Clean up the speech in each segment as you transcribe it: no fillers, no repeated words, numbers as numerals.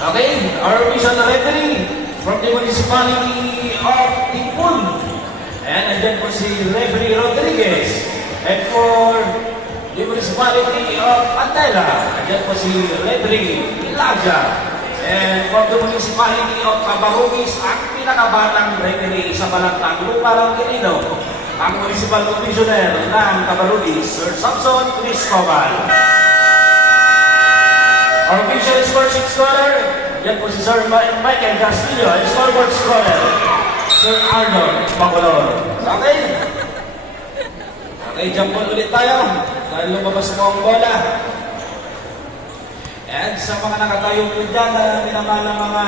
Okay, our official referee from the municipality of Tipun. And andyan po si Referee Rodriguez. And for the municipality of Antela, andyan po si Referee Ilaja. And for the municipality of Cabarugis, ang pinakabatang referee sa Balantang Luparang Quirino, ang municipal commissioner ng Cabarugis, Sir Samson Cristobal. Our official scoring scholar, yan po si Sir Michael Castillo, and scoreboard scholar, Sir Arnold Bacolor. Okay? Okay, jump ball ulit tayo. Dahil lumabas mo ang bola. And sa mga nakatayo po dyan na minamahal ng mga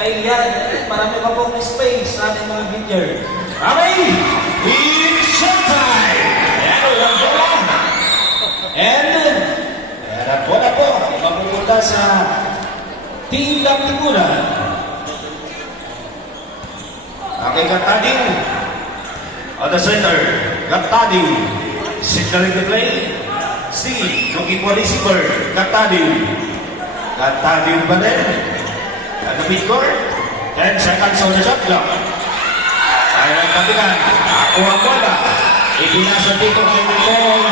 kailan, marami pa pong space sa ating mga vineyard. Okay! It's showtime! Ayan, ulang bola. And, ayan, bola po. Mapupunta sa Team Tipunan. Okay, Gatading. On the center, Gatading. Signaling the play. Steve, looking for receiver. Gatading. Gatading pa rin. At the midcourt. 10 seconds on the shot clock. Kaya ang kabilan. Ako ang bola. Ipinasa dito kay Nicole.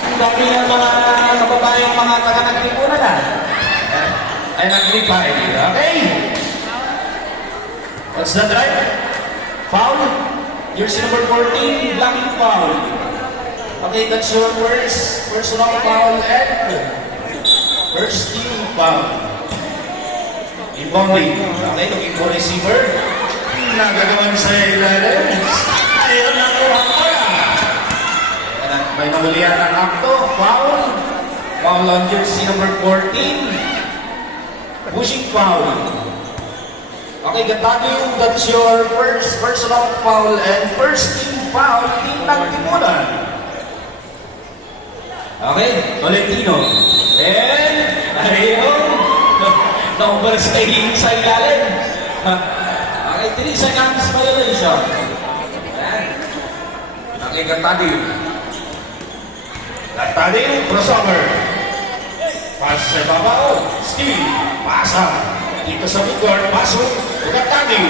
Ang dami ng mga kababayang mga taga-nagtipunan na. Ay nag-reply. Okay? What's that right? Foul? Jersey number 14, blocking foul. Okay, that's your first personal foul and first team foul. Inbounding. Okay, looking for receiver. Nagagawan sa ilalim. Ayun na ko ang bola. May namulian ng akto. Foul. Foul on jersey number 14. Pushing foul. Okay, Gatading, that's your first personal foul and first team foul, Team Tipunan. Okay, Tolentino. And, ayun, na-overstaying sa ilalim. Okay, 3 seconds violation. Okay, Gatading. Gatading, crossover. Pass sa babaw. Steve, pasa. Dito sa midguard, pasok. Gatading.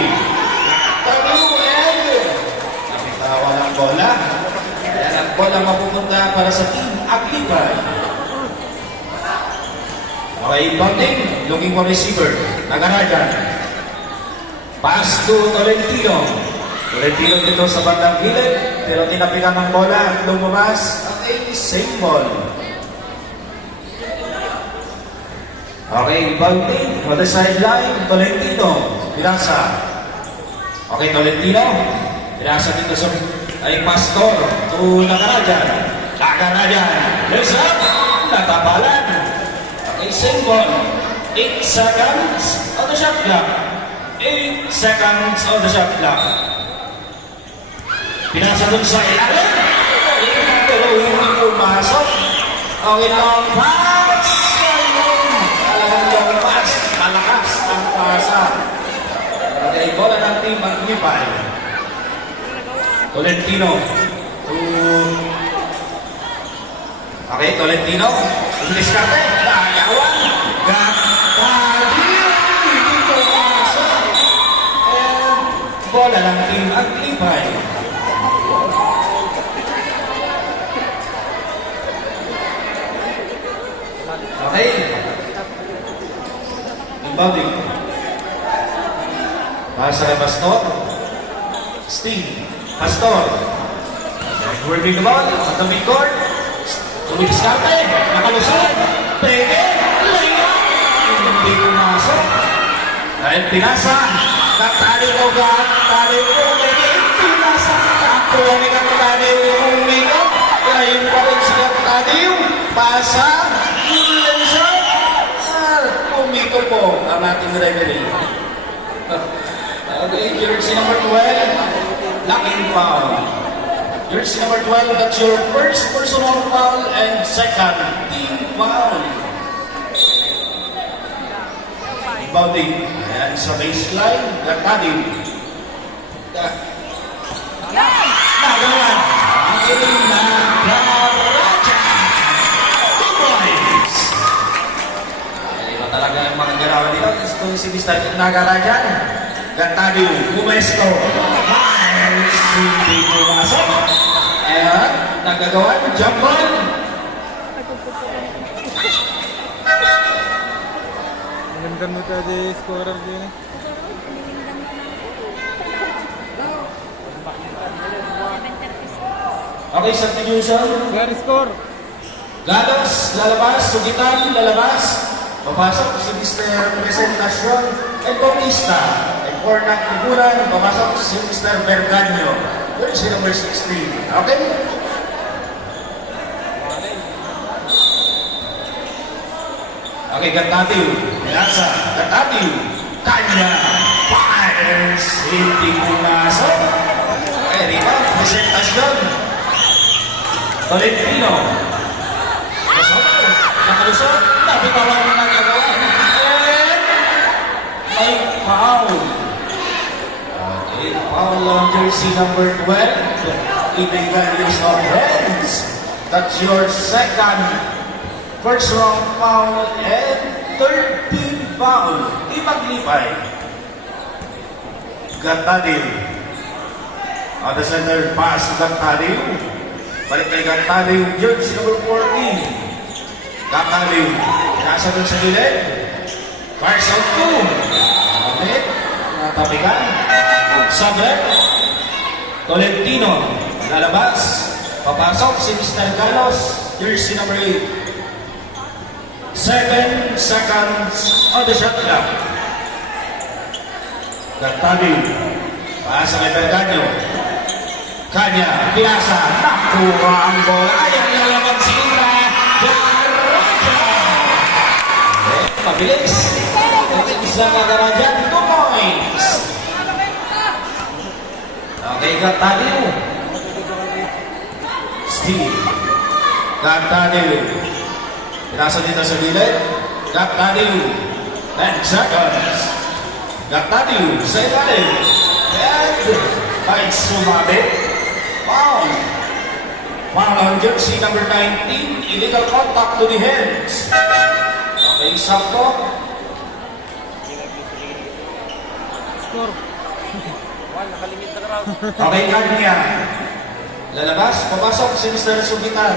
Gatading, and nakitawa ng bola. Ayan ang bola mapupunta para sa Team Aglipay. Okay, inbounding. Looking for receiver. Nagarajan. Pass to Tolentino. Tolentino dito sa bandang gilid. Pero tinapikan ng bola at lumabas. Okay, same ball. Okay, inbounding. On the sideline, Tolentino. Pirasa. Okay, Tolentino. Pirasa dito sa ay Pastor to Nagarajan. Nagarajan. There's up. Natabalan. Okay, same ball. 8 seconds on the shot clock. 8 seconds on the shot clock. Pinasa dun sa ilalim. Pero hindi pumasok. Okay, long pass. Talagang long pass. Malakas ang pasa. Okay, bola ng Team Aglipay. Tolentino. Okay, Tolentino. English karte. Nakayawan. Gatading. Hindi pumasok. And bola ng Team Aglipay. Okay. Inbounding. Pasa kay Pastor. Steve. Pastor. Working the ball. At the midcourt. Tumidiskarte. Nakalusad. Pwede. Layup. Hindi pumasok. Dahil pinasa. Gatading o Gatading o pinasa. Ako ni Gatading umikot. Ngayon pa rin si Gatading. Pasa. Umikot po ang ating referee. Okay, jersey number 12, blocking foul. Jersey number 12, that's your first personal foul and second team foul. Inbounding. Ayan sa baseline, Gatading. Nagawan. Nagarajan. 2 points. yung si Mr. Nagarajan. Gantado, Bumesto. Miles, hindi pumasok. Ayan, nagagawa ng jump ball. Ganda mo ka di scorer din. Okay, substitution. Score. Galos, lalabas. Sugitan, lalabas. Papasok si Mr. Presentacion and Bautista. And for Nagtigulan, papasok si Mr. Berganyo. Jersey number 16. Okay? Okay, Gatatiu. Piazza, Gatatiu. Kanya. Fires. Hindi pumasok. Okay, rebound. Presentacion. Tolentino. Nakalusot, napitawan mo na gagawa. And may foul. Okay, foul on jersey number 12. Illegal use of hands. That's your second first round foul and 13 foul. Di maglipay. Gantadil. On the center pass, Gantadil. Balik kay Gantadil, jersey number 14. Gantadil. Nasa doon sa gilid. Fires out 2. Okay. Natapikan. Saber. Tolentino. Lalabas. Papasok si Mr. Carlos. Jersey number 8. 7 seconds on the shot clock. Gantadil. Pasa kay Berganyo. Kanya, Piazza, nakuha ang bola. Ayaw niya naman si Indra. Mabilis. Mabilis lang Nagarajan. 2 points. Okay, Gantadil. Steve. Gantadil. Pinasa dito sa gilid. Gantadil. 10 seconds. Gantadil. Sa ilalim. And ay sumabit. Foul. Foul on jersey number 19. Illegal contact to the hands. Okay, sakto. Score. Wala, nakalimit na raw. Okay, Kanya. Lalabas, papasok si Mr. Sugitan.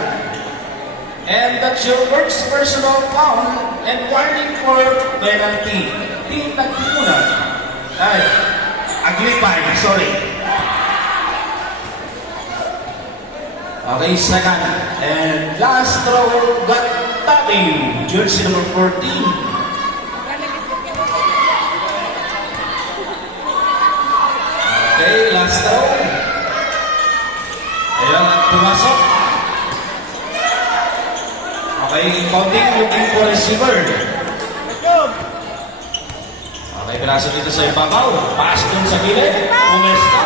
And that's your first personal foul and warning for penalty. Team Nagtigulan. Ay, Aglipay, sorry. Okay, second. And last throw, Gantadil. Jersey number 14. Okay, last throw. Ayan, at pumasok. Okay, counting, looking for receiver. Okay, pinaso dito sa ibabaw. Pass dun sa gilid. Pumesto.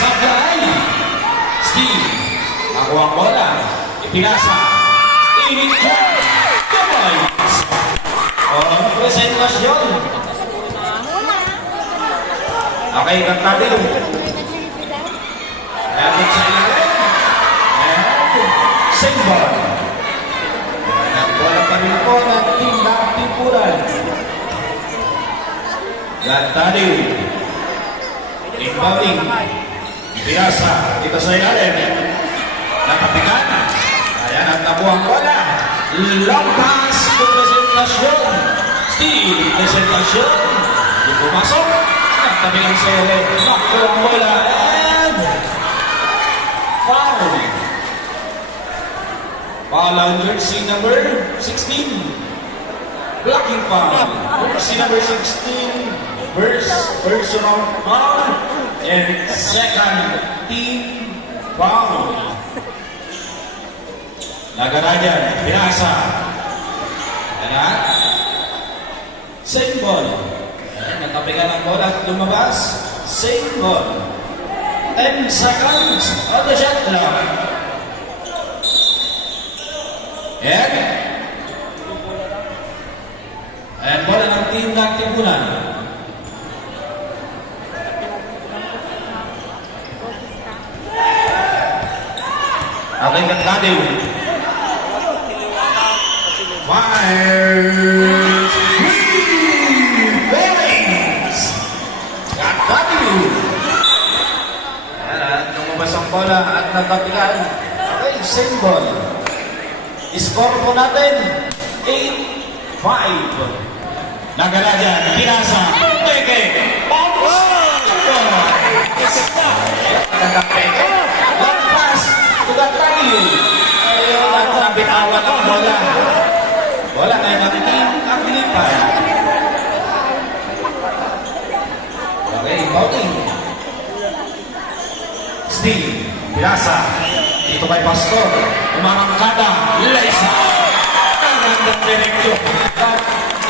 Sabay. Steve. Nakuha ang bola. Ipinasa. Init-cut. Points. On presentasyon. Okay, Gantadil. Abot sa ilalim. And same ball. Nagbola pa rin po ng Team Nagtigulan. Gantadil. Inbounding. Piazza. Dito sa ilalim. Nakapikan. Ayan ang nabuang bola. Long pass to presentasyon. Steve, presentasyon. Hindi pumasok. Nakapikan sa ilalim. Nakuha ang bola. And foul. Foul on jersey number 16. Blocking foul. Jersey number 16. First personal foul. And second team foul. Nagarajan, Piazza. Ayan. Same ball. Ayan, natapikan ang bola at lumabas. Same ball. 10 seconds on the shot clock. And bola ng Team Nagtigulan. Okay, Gantadil. Fires. kapilan. Okay, same ball. Score po natin, 8-5. Nagalajan, Pinasa, Peke, Bounce! Peke, long pass to the tayo. Ayun, at nabitawan ang bola. Bola na yung ang lipan. Okay, bouting. Steve, Pinasa, dito kay Pastor, umarangkada, Lisa, ang direkto.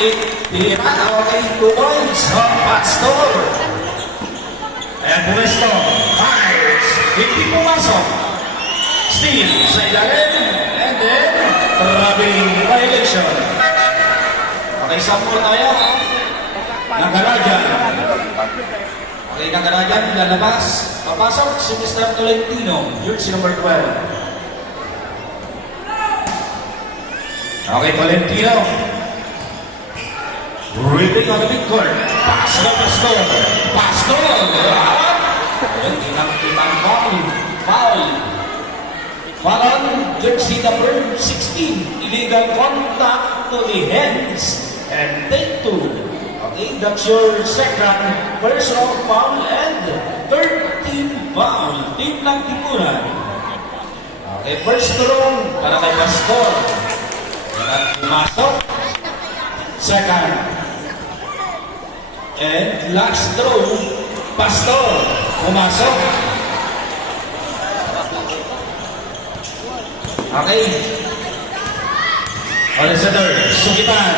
Okay, 2 points from Pastor. And Puesto, fires, hindi pumasok. Steve, sa ilalim, and then, rubbing violation. Okay, sample tayo. Nagarajan. Okay, Nagarajan, lalabas. Papasok si Mr. Tolentino, jersey number 12. Okay, Tolentino. Ripping on the midcourt. Pass to Pastor. Pastor! Ayun, tinang foul. Foul. Foul on jersey number 16. Illegal contact to the hands. And take 2. Okay, that's your second personal foul and third team foul. Team ng Timuran. Okay, first throw para kay Pastor. At pumasok. Second. And last throw, Pastor. Pumasok. Okay. On the center, Sukitan.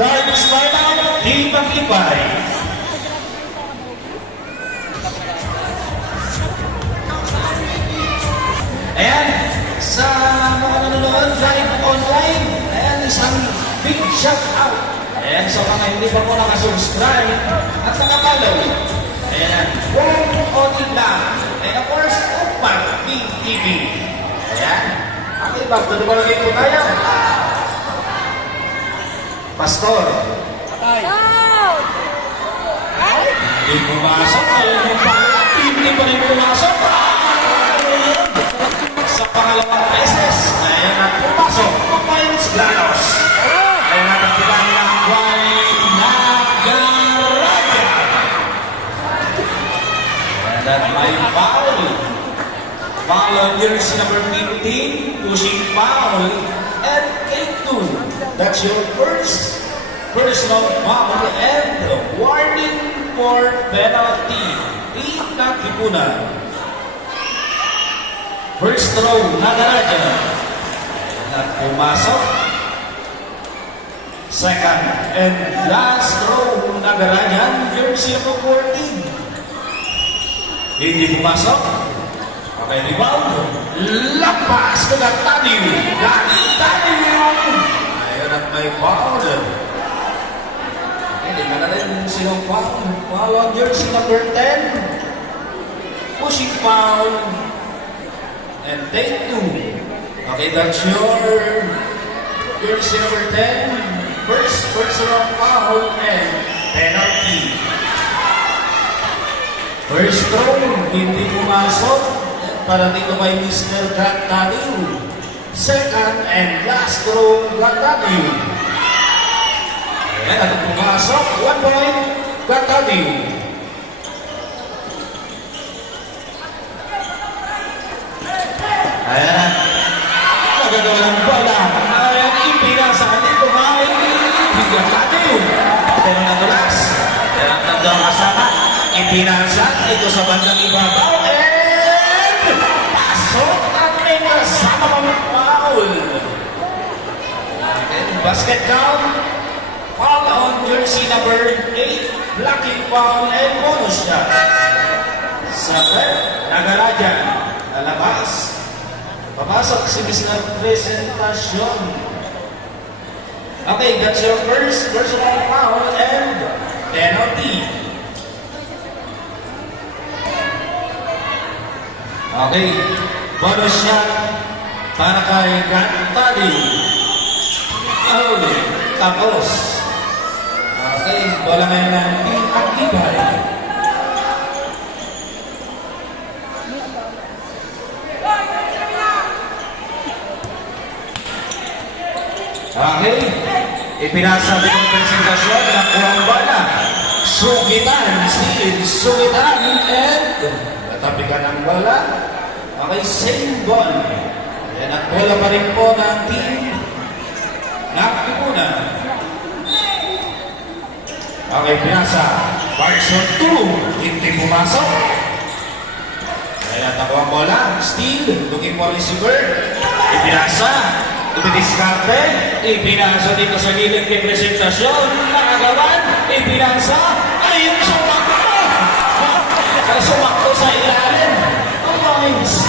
Charge timeout, Team Maglipay. And sa mga nanonood live online, ayan, isang big shout out. Ayan, sa mga hindi pa po nakasubscribe at nakapalaw. Ayan, Wong Otila. And of course, Upat BTV. Ayan. Okay, back to the ball game po tayo. Pastor. Hindi pumasok. Hindi pa rin pumasok. Sa pangalawang beses, ayan at pumasok. Points Glanos. Ayan at ang tigang ng Juan Nagaraja. And that may foul. Foul on jersey number 15. Pushing foul. And take 2. That's your first personal foul and warning for penalty. Team ng Timunan. First throw, Nagaraja. At pumasok. Second and last throw, Nagaraja. Jersey number 14. Hindi pumasok. Okay, rebound. Lampas to the Tadiw. Ayun at may foul. Hindi na rin silang foul. Foul on jersey number 10. Pushing foul. And take 2. Okay, that's your jersey number 10. First personal foul and penalty. First throw, hindi pumasok. Para dito kay Mr. Gantadiw. Second and last throw, Gantadiw. Ayan, at pumasok. 1 point, Gantadiw. Ayan. Magagawang bola. Ayan, ipinasa. Dito kay Gantadiw. Pero nadulas. Ayan, ang tandang kasama. Ipinasa dito sa bandang ibabaw. Pasok at may kasama mga foul. And basket count. Foul on jersey number 8. Blocking foul and bonus shot. Sa Nagaraja. Lalabas. Papasok si Mr. Presentasyon. Okay, that's your first personal foul and penalty. Okay, bonus shot para kay Gantadiw. Oh, tapos. Okay, bola ngayon ng Team Maglipay. Okay. Ipinasa din ang presentasyon ng kuwang bala. Sugitan, sugitan, and natapikan ang bala. Okay, same ball. Yan ang bola pa rin po ng team Naktipunan. Okay, pinasa. Parson 2. Hindi pumasok. Kaya nakuha ang bola. Steal. Looking for receiver. Ipinasa. Ipiniskarte. Ipinasa dito sa gilid kay presentasyon. Nakagawan. Ipinasa. Ayun, sumakto. Sumakto sa ilalim. Points.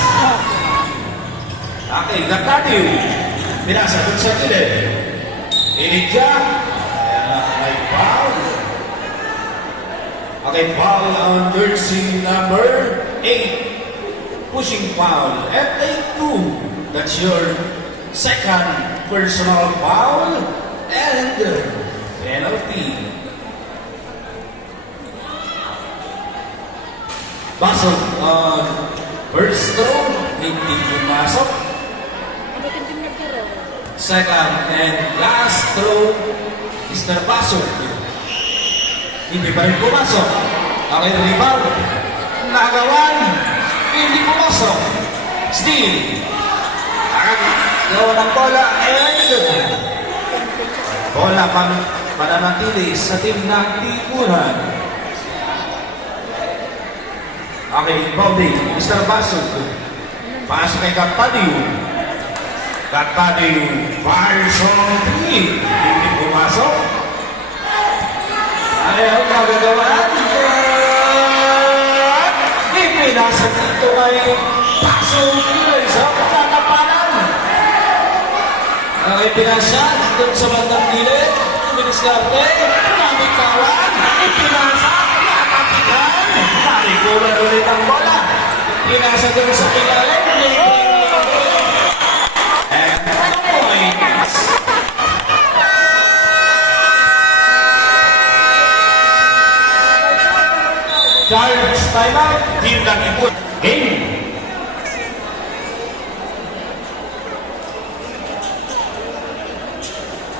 Okay, Gakati. Pinasa dun sa gilid. Ilidya. May foul. Okay, foul on jersey number 8. Pushing foul. FA2. That's your second personal foul and penalty. Pasok on first throw. Hindi pumasok. Second and last throw, Mr. Pasok. Hindi pa rin pumasok. Okay, rebound. Nagawan. Hindi pumasok. Steal. Gawa ng bola. And bola pang pananatili sa team ng Tipunan. Okay, involving Mr. Pasok. Pasok kay Kapadiw. Kapadiw. Fires on 3. Hindi pumasok. Ayaw magagawan. Ipinasa dito kay Pasok sa pagkakapanan. Okay, pinasa dito sa bandang gilid. Miniskarte. Namitawan. Ipinasa. Nakapitan. Narikulan ulit ang bola. Pinasa dito sa ilalim. And points. Charge timeout. Team Naktipunan. Game.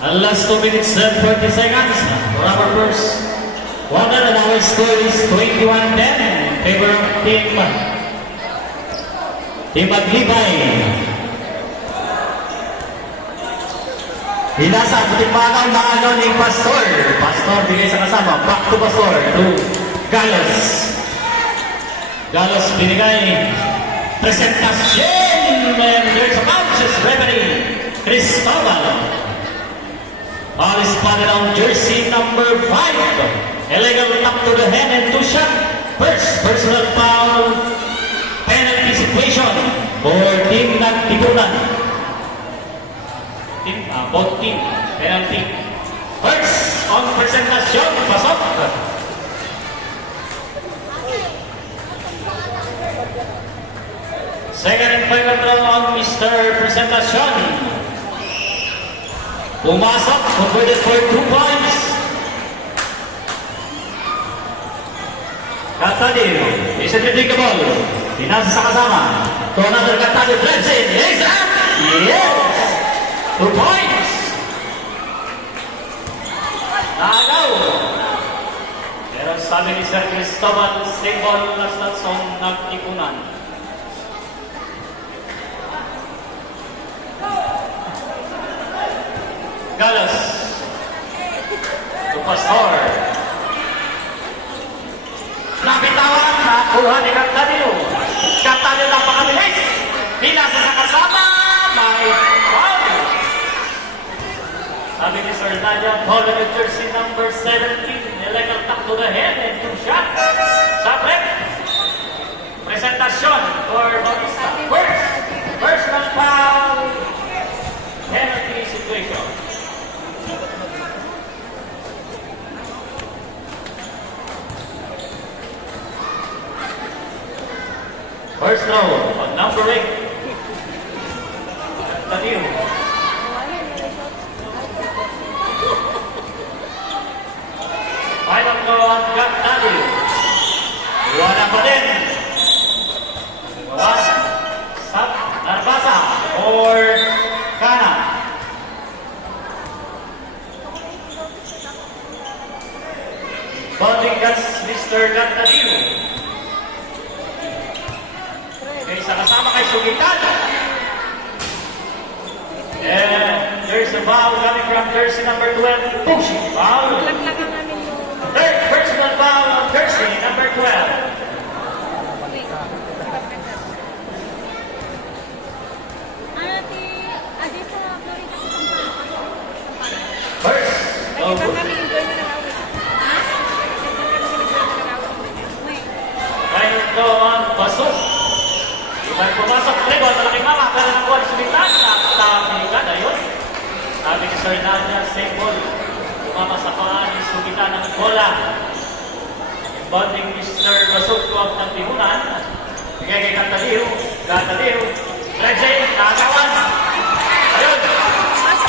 And last 2 minutes and 40 seconds. Rubber first. One and our score is 21-10 in favor of Team Maglibay. Hinasa, putimbangan na ano ni Pastor. Pastor, bigay sa kasama. Back to Pastor. To Galos. Galos, binigay. Presentasyon. And there's a bounces referee. Cristobal. Ball is spotted on jersey number 5. Illegal tap to the head and 2 shot. First personal foul. Penalty situation for Team Naktipunan. Both team penalty. First on presentasyon. Pasok. Second and final throw on Mr. Presentasyon. Pumasok, converted for 2 points. Katadil, is it predictable? Pinasa sa kasama. To another Katadil, drives in. Exact! Yes! 2 points! Nagaw! Pero sabi ni Sir Cristobal, stable na sa Naktipunan. Galos. To Pastor. Nabitawan, nakuha ni Katadil. Katadil napakabilis. Pinasa sa kasama. May foul. Sabi ni Sir Nadia, ball in jersey number 17. Illegal tap to the head and 2 shot. Sabrek. Presentasyon for Bautista. First. Personal foul. Penalty situation. First throw on number 8. Tadil. Final throw on Tadil. Wala pa din. Wala. Mr. Gantaliw. Okay, sa kasama kay Sugitan. And there's a foul coming from jersey number 12, pushing foul. Laglagan namin yung... Third personal foul on jersey number 12. Adi sa Florida ko First, no Nakita good. kami yung joy na nalawin. Ha? Nakita kami yung joy na nalawin. May. Ngayon to ang pasok. Ibang pumasok, rebound, malaking mama, pero nakuha ni Sumitan. Nakatapilikan, ayun. Sabi ni Sir Nadia, same ball. Tumama sa paa ni Sumitan ng bola. Bonding Mr. Basok tuwag ng tibunan. Bigay kay Gantaliw. Reggie, nakawan. Ayun.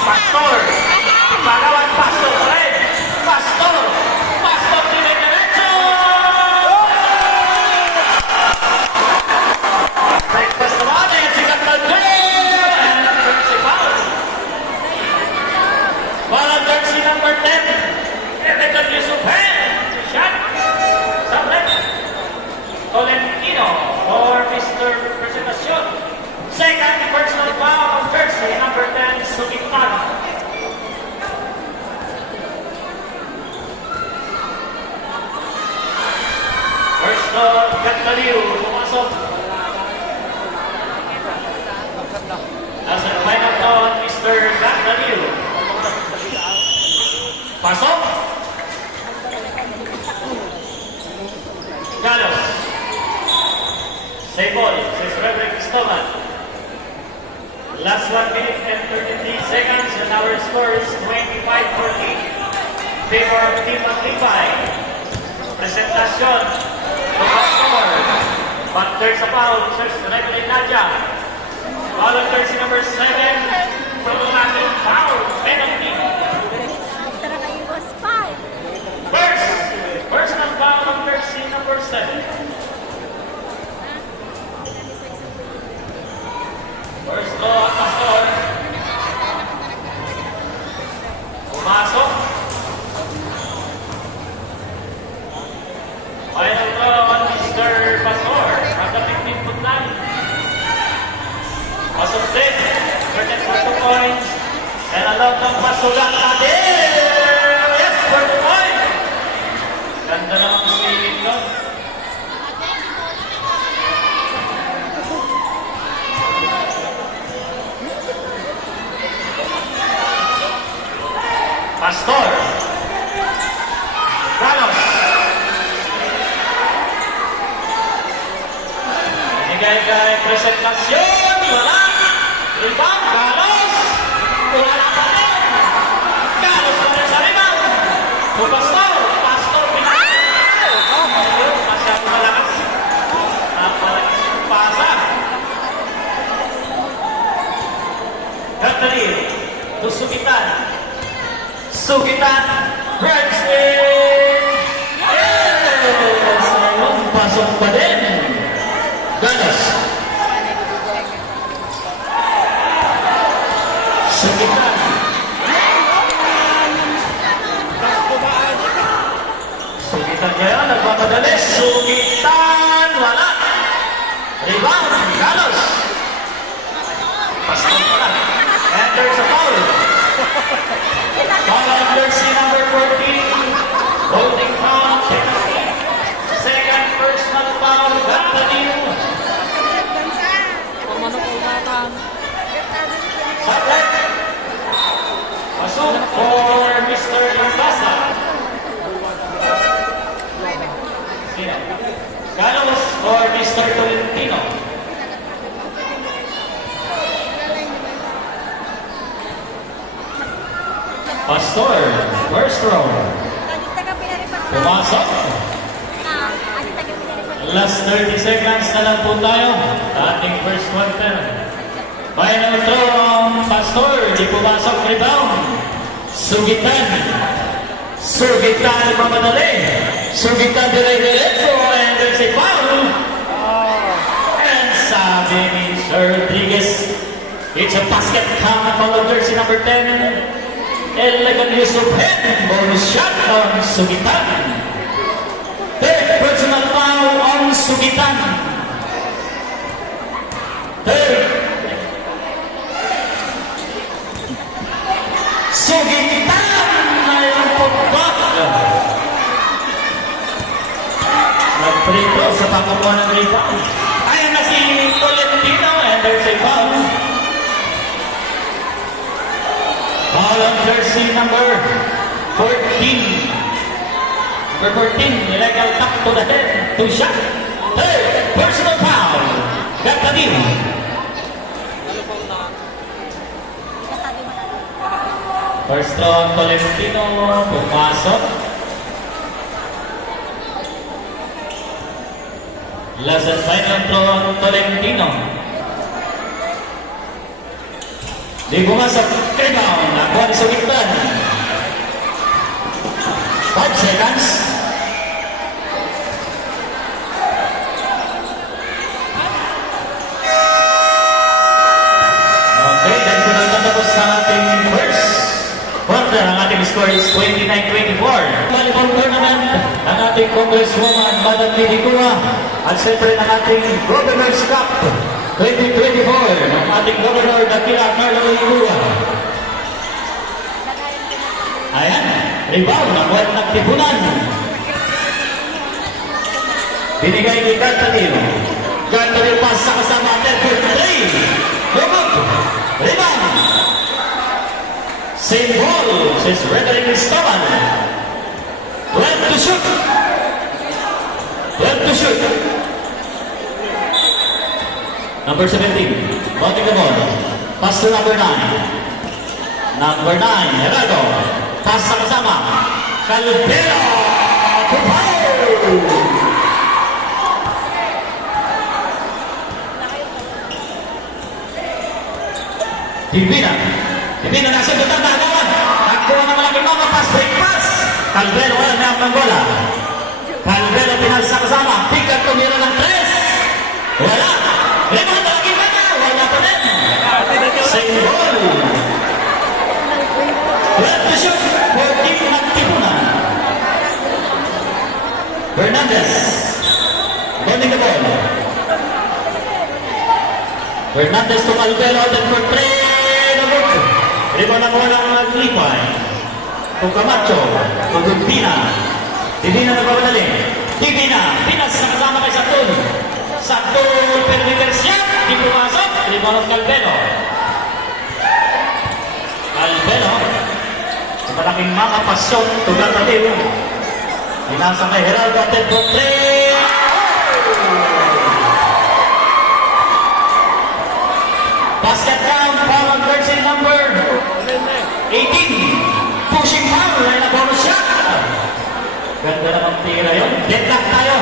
Pastor. Pagawan, Pastor. Red. Pastor. Pastor, diretso. Breakfast naman eh, si Gantaliw. And jersey foul. Foul on jersey number 10. Ethan Yusufen. Shot. Sabret. Tolentino for Mr. Presentacion. Second personal foul on jersey number 10, Sugitan. First on Gantaliw, pumasok. As a final on Mr. Gantaliw. Pasok. Galos. Same ball, says Reverend Cristobal. Last 1 minute and 33 seconds, and our score is 25-14. Favor of Team Aglipay. Presentacion. Pastor. But there's a foul, says Reverend Nadia. Foul on jersey number 7. Problematic foul, penalty. Tara kayo was 5. First, personal foul on jersey number 7. First ball, Pastor. Pumasok. Final throw on Mr. Pastor from the 15-foot line. Pasok din. Turn for 2 points. And a lot ng pasulat natin. Yes, for 2 points. Ganda naman si Lindon. Pastor. Galos. Binigay kay Presentacion. Wala. Rebound. Galos. Wala pa rin. Galos pa rin sa rebound. O Pastor. Pastor. Binigay. Masyadong malakas. Napalakas yung pasa. Gantaliw. Tusukitan. Sugitan, Breaks in! Yes! Ayun, pasok pa din. Ganos. Sugitan. Sugitan niya yan, nagpapadali. Sugitan, wala. Rebound, Ganos. Pasok pa lang. And there's a foul. Foul on jersey number 14, holding foul, penalty. Second personal foul, Gantaliw. Sablet. Pasok for Mr. Lambasa. Sino? Galos for Mr. Tolentino. Pastor, first row. Pumasok. Last 30 seconds na lang po tayo. Ating first quarter. Final throw ang Pastor. Di pumasok, rebound. Sugitan. Sugitan mamadali. Sugitan dire-diretso. And there's a foul. And sabi ni Sir Rodriguez, it's a basket count on jersey number 10. Elegant use of head. Bonus shot on Sugitan. Third Sugitan. Third. Sugitan ay pagpag. Nagprito sa pakamuha ng rebound. Ayan na si Tolentino and there's a foul. Foul on jersey number 14. Number 14, illegal tap to the head, two shot. Third, personal foul. Gatadil. First throw, Tolentino, pumasok. Last and final throw, Tolentino. Di pumasok, rebound, nakuha ni Sugitan. 5 seconds. Okay, then po nagtatapos sa ating first quarter. Ang ating score is 29-24. Volleyball tournament, ang ating Congresswoman, Madam Lily Cua, at siyempre ang ating Governor's Cup 2024, ang ating Governor Dakila Carlo Cua. Ayan, rebound, nakuha ng tipunan. Binigay ni Gatadil. Gatadil pass sa kasama, 10-3. Lumog, rebound. Same ball, says Reverend Cristobal. 12 to shoot. 12 to shoot. Number 17, bouncing the ball. Pass to number 9. Number 9, Gerardo. Pass sa kasama. Calvero to foul. Divina. Divina nasa butan na agad. Nagkuha ng malaking mga pass, break pass. Calvero wala na ang bola. Calvero pinal sa kasama. Pikat tumira ng 3. Wala. Rebound lagi ba na? Wala pa rin. Same ball. 12 to shoot. 14 at tipunan. Fernandez. Holding the ball. Fernandez to Calvero. Then for 3. Rebound ang walang maglipay. To Camacho. To Divina. Divina na babadali. Divina. Pinas sa kasama kay Satul. Satul permitirsiya. Di pumasok. Rebound ng Calvero. Calvero. Sa malaking mga pasyon. To Gatadil. Pinasa kay Geraldo. Ated for 3. Basket down. Foul on jersey number 18. Pushing foul. Ay na bonus shot. Ganda naman tira yun. Deadlock tayo.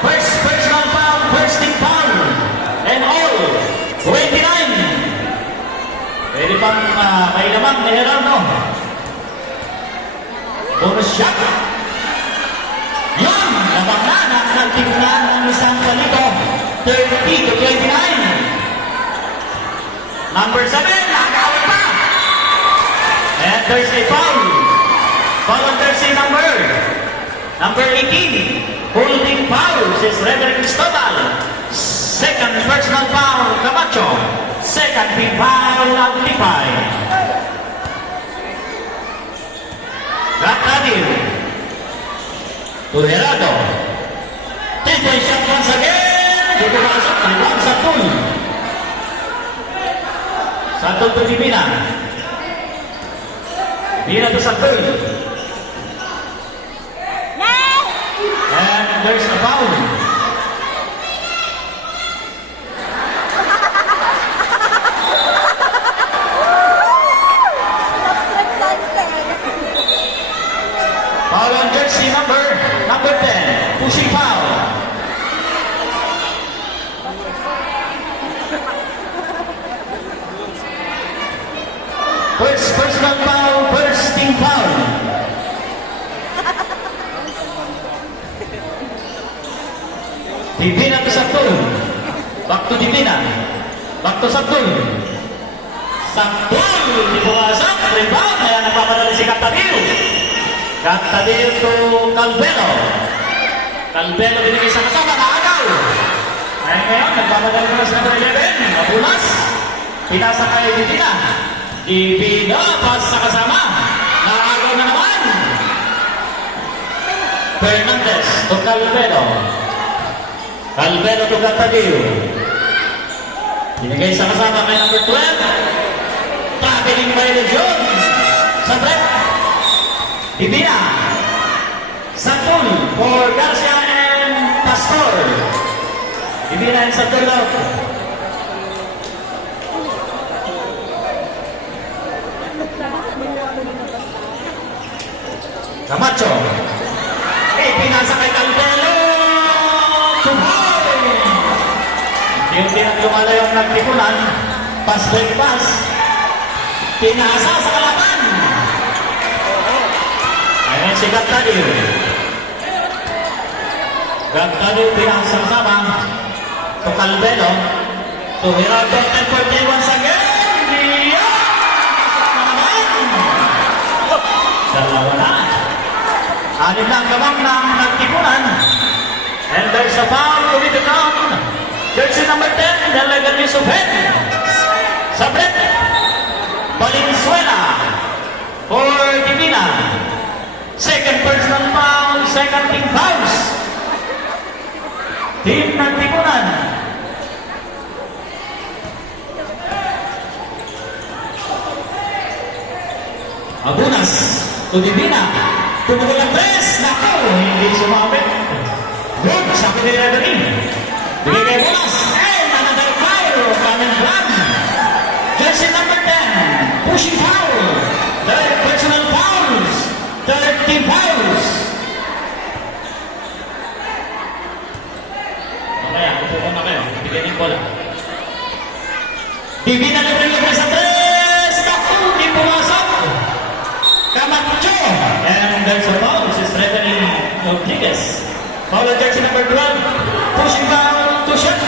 First personal foul. First team foul. And all. 29. Pwede pang may naman ni Geraldo. Bonus shot. Yun. Nabang na. Nagtignan ang isang palito. 30 to 29. Number 7, nakakawin pa. And there's a foul. Foul on jersey number 18. Holding foul, says Reverend Cristobal. Second personal foul, Camacho. Second big foul, Antipay. Gatadil. To Gerardo. 3-point shot once again. Dito masuk, rebound sa pool. Satul to Divina. Divina to Satul. And there's a foul. Foul on jersey number 10. Pushing foul. First personal foul, first team foul. Divina to Satul. Back to Divina. Back to Satul. Satul. Di pumasok. Rebound. Kaya nagpapadali si Gatadil. Gatadil to Calvero. Calvero binigay sa kasama. Naaga. foul. Ay ngayon, nagpapadali ko sa number 11. Abunas. Pinasa kay Divina. Divina, pas sa kasama. Nakagaw na naman. Fernandez to Calvero. Calvero to Gatadillo. Binigay sa kasama kay number 12. Tabiling by Legion. Sa break. Divina. Satul for Garcia and Pastor. Divina and Satul out. Camacho. Pinasa kay Calvero. Tuhoy! Yung lumalayo ang nagtipulan. Pass break pass. Pinasa sa kalaban. Ayan si Gatadir. Gatadir pinasa sama. To Calvero. To Gerardo and 41 once again. Diyan! Dalawa na. Anim na ang gabang ng nagtipunan. And there's a foul committed on jersey number 10, Delegan Yusufen. Sa break, Valenzuela for Divina. Second personal foul, second team fouls. Team nagtipunan. Abunas to Divina. Tumulong ang press. Naku, hindi sumabit. Good, sabi ni Reverie. Bigay kay Bunas. And another foul coming from jersey number 10. Pushing foul. Third personal fouls. Third team fouls. Mamaya, upo na kayo. Bigay din bola. Divina libre sa tres. Naku, di pumasok. Camacho. And there's a foul. This is Reverie Rodriguez. Foul on jersey number 12. Pushing foul to shot.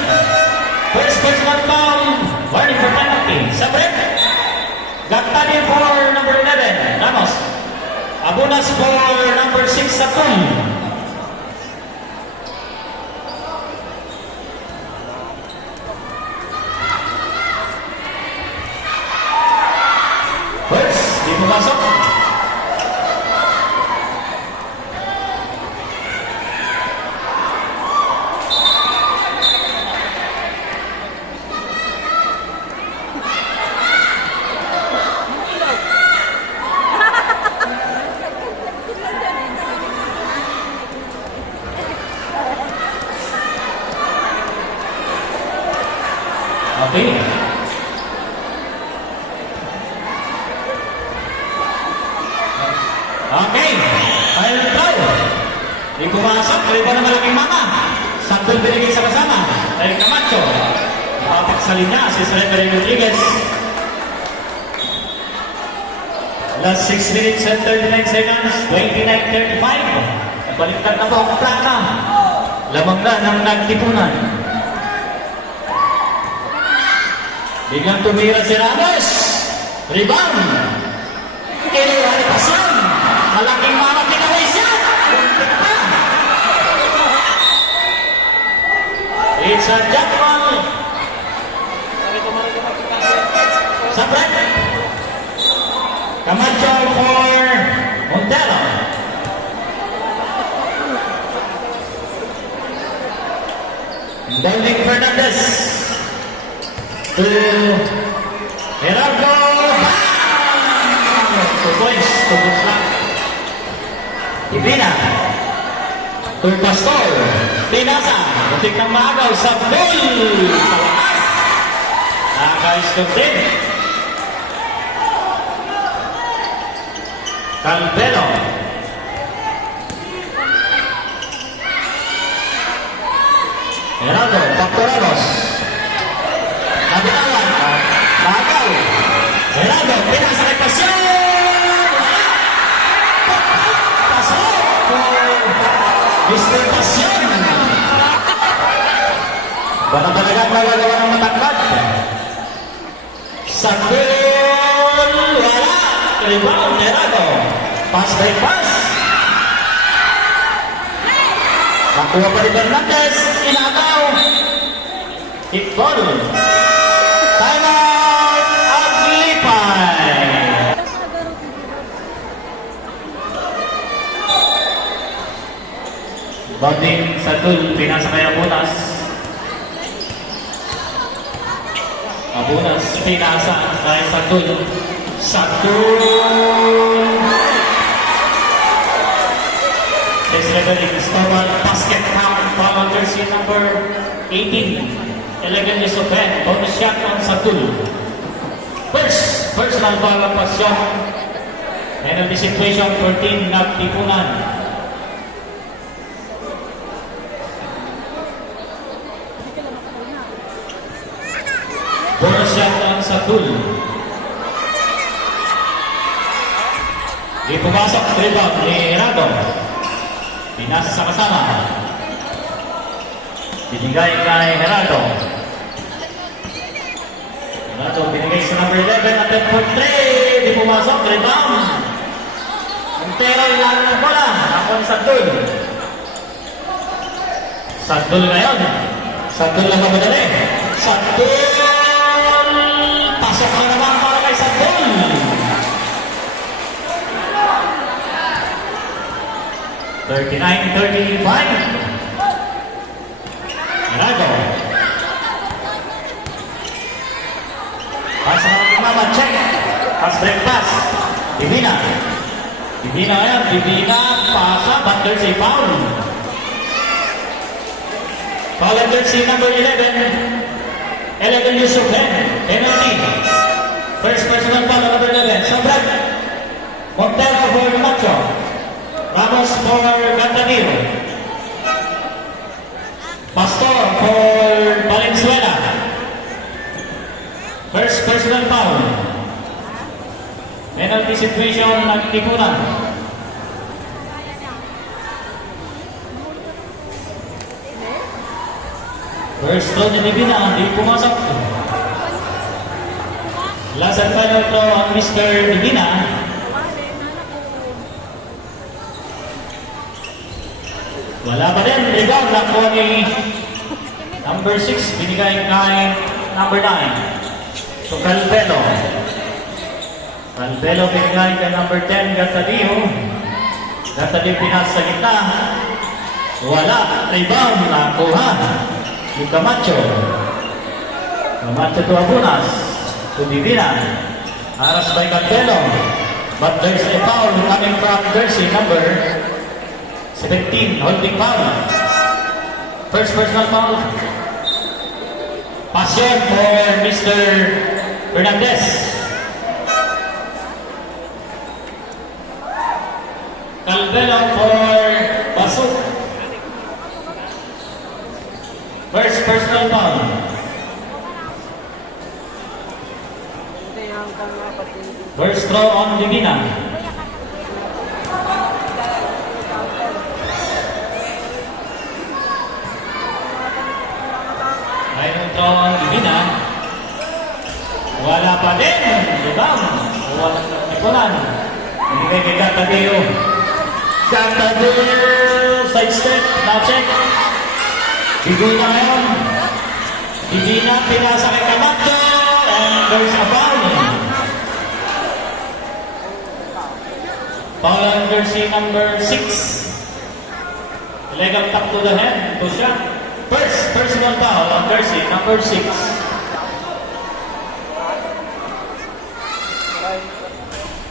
First personal foul. Warning for penalty. Sa break. Gactani for number 11. Ramos. Abunas for number 6. Satul. First. Di pumasok. Okay. Okay. Final try. Di pumasok. Kaliba na malaking mama. Saktol binigay sa kasama. Ay Camacho. Papak sa linya si Reverie Rodriguez. Last 6 minutes and 39 seconds. 29:35. Nagbaliktad na po ang plata. Lamang na ng nagtipunan. Biglang tumira si Ramos. Rebound. Iniwari pasyon. Malaking mama pinaway siya. Buntik pa. It's a jump ball. Sa break. Camacho for Montero. Downing Fernandez. To Gerardo. 2 points to Guzman. Divina. To Pastor. Pinasa. Butik ng maagaw sa goal. Palakas. Nakaka-stop din. Calvero. Gerardo. Pactoranos. Nabitawan. Maagaw. Gerardo. Pinasa kay Pasyon. Pasok. Mr. Pasyon. Wala talagang magagawa ng matangkad. Sa goal. Wala. Rebound. Gerardo. Pass by pass. Nakuha pa ni Fernandez. Inataw. Ipol. Time out. Aglipay. Banding Satul. Pinasa kay Abunas. Abunas. Pinasa kay Satul. Satul. This referee is normal basket count foul on jersey number 18. Elegant use of hand. Bonus shot on Satul. First, personal foul on Pasyon. Penalty situation 14 nagtipunan. Bonus shot on Satul. Di pumasok, rebound ni Rado. Pinasa sa kasama. Binigay kay Gerardo. Gerardo binigay sa number 11 at 10.3. Di pumasok, rebound. Ang pera ilan ng bola. Ako ni Satul. Satul ngayon. Satul lang mamadali. Satul. Pasok na naman para kay Satul. $39-35. Gerardo. Pass ng mama, check. Pass break pass. Divina. Divina yan. Divina, pasa, but there's a foul. Foul on jersey number 11. 11 Yusuf Hen. Penalty. First personal foul on number 11. Sobrang. Montero for Macho. Ramos for Gantanil. Pastor for Valenzuela. First personal foul. Penalty situation nagtipunan. First throw ni Divina, hindi pumasok. Last and final throw on Mr. Divina. Wala pa din. Rebound nakuha ni number 6. Binigay kay number 9. So Calvelo. Calvelo binigay kay number 10. Gatadillo. Gatadillo pinas sa gitna. Wala. Rebound nakuha ni Camacho. Camacho to Abunas. To Divina. Aras by Calvelo. But there's a foul coming from jersey number 17, holding foul. First personal foul. Pasyon for Mr. Fernandez. Calvelo for Basuk. First personal foul. First throw on Divina. Ang Divina. Wala pa din. Rebound. Wala sa Nicolan. Binigay kay Gatadillo. Gatadillo. Side step. Now check. Divina ngayon. Divina pinasa kay Camacho. And there's a foul. Foul on jersey number 6. Illegal tap to the head. To shot. First personal foul on jersey number 6.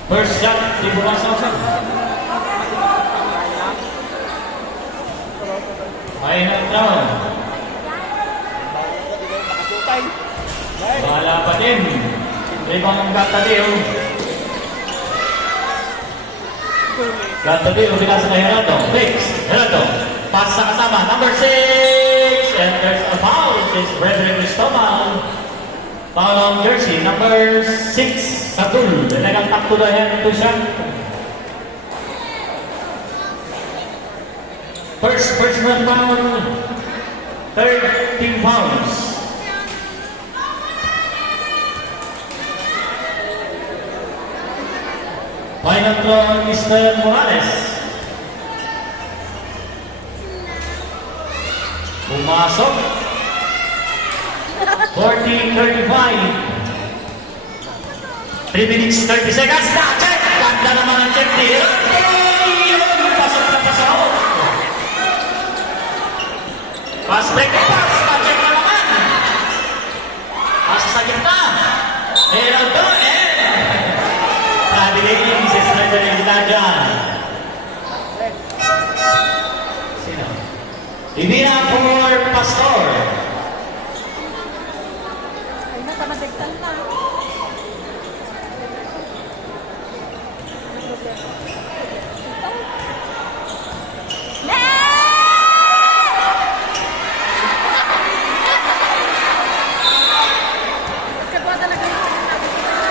First shot, di pumasok. Final round. Wala pa din. Rebound ng Gatadillo. Gatadillo, binasa kay Gerardo. Fix. Gerardo. Pass sa kasama. Number 6. And there's a foul. It's Frederick Cristobal. Foul on jersey number 6. Satul. Dalagang tap to the head to shot. First personal foul. Third team fouls. Final throw on Mr. Morales. Pumasok. 40-35. 3 minutes 30 seconds na. Check! Ganda naman ang check ni Hirante. Yun! Pasok na pasok. Pass break na pass. Pa-check na naman. Pass sa gitna. Heraldo and traveling si Strider yung gitna dyan. Sino? Divina for Pastor. Ay, natamadagtan na.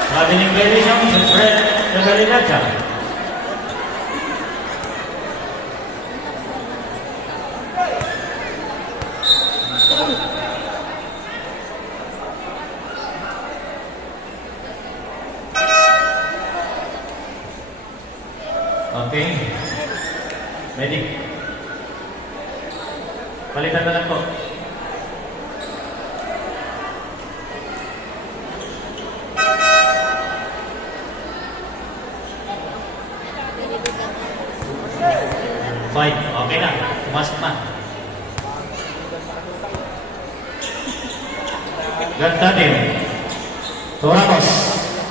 Traveling violation sa Fred Nagarinacha. Okay. Medic. Palitan na lang po. Fine. Okay na. Pumasok na. Gantanim. Toramos.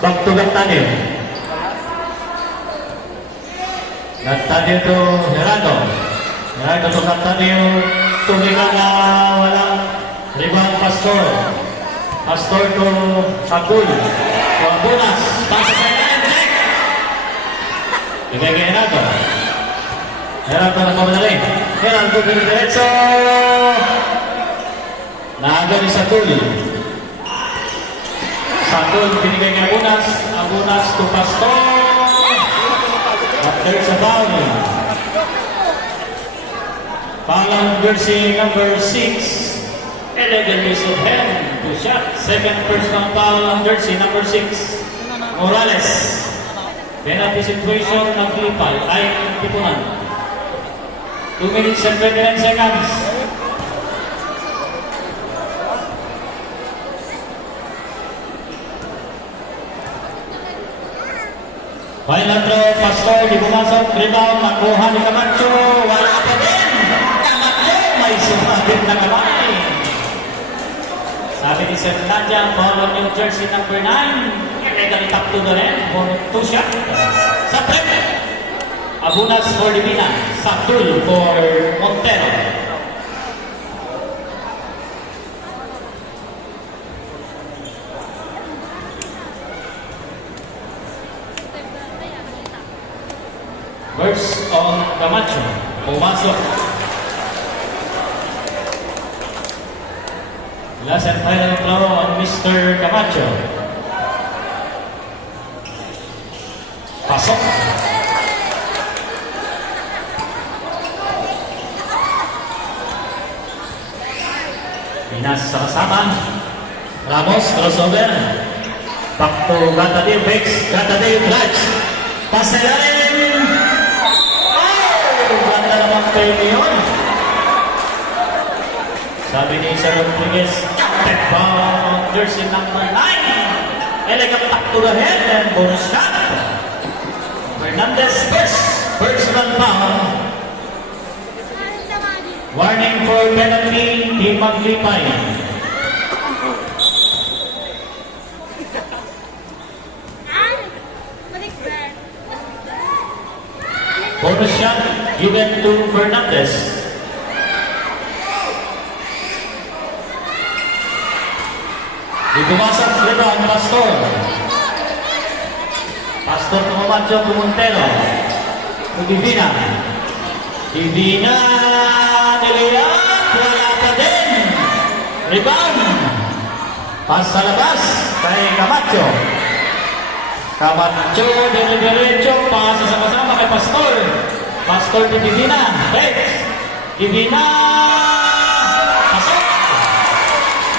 Back to Gantanim. Gantanim to Gerardo. Gerardo to Gantanim. Tumiga na wala. Rebound Pastor. Pastor to Sakul. To Abunas. Pasa sa line. Check. Bigay kay Gerardo. Gerardo na pamadali. Gerardo din diretso. Naaga ni Sakul. Sakul binigay kay Abunas. Abunas to Pastor. At there's a foul. Foul on jersey number 6. Elegant use of hand to shot. Second personal foul on jersey number 6. Morales. Penalty situation ng Filipay ay tipunan. 2 minutes and 29 seconds. Final throw, Pastor, di pumasok, rebound, nakuha ni Camacho, wala pa din. Camacho, may sumabit na kamay. Sabi ni Sir Nadia, foul on yung jersey number 9. Illegally tap to the net for 2 shot. Sa prep, Abunas for Divina, Sakul for Montero. Burst on Camacho. Pumasok. Last and final throw on Mr. Camacho. Pasok. Pinas sa kasama. Ramos, crossover. Back to Gatadil, Bex. Gatadil, clutch. Paselarin. Ganda naman kayo yun. Sabi ni Sir Rodriguez, captain foul, jersey number 9. Elegant back to the head and bonus shot. Fernandez first, personal foul. Warning for penalty, Team Maglipay. Bonus shot given to Fernandez. Igumasok rebound Pastor. Pastor tumamadyo to Montero. To Divina. Divina niliyat. Wala pa din. Rebound. Pas sa labas kay Camacho. Camacho dire-diretso. Pasa sama-sama kay Pastor. Pastor to Divina. Bex. Divina. Pasok.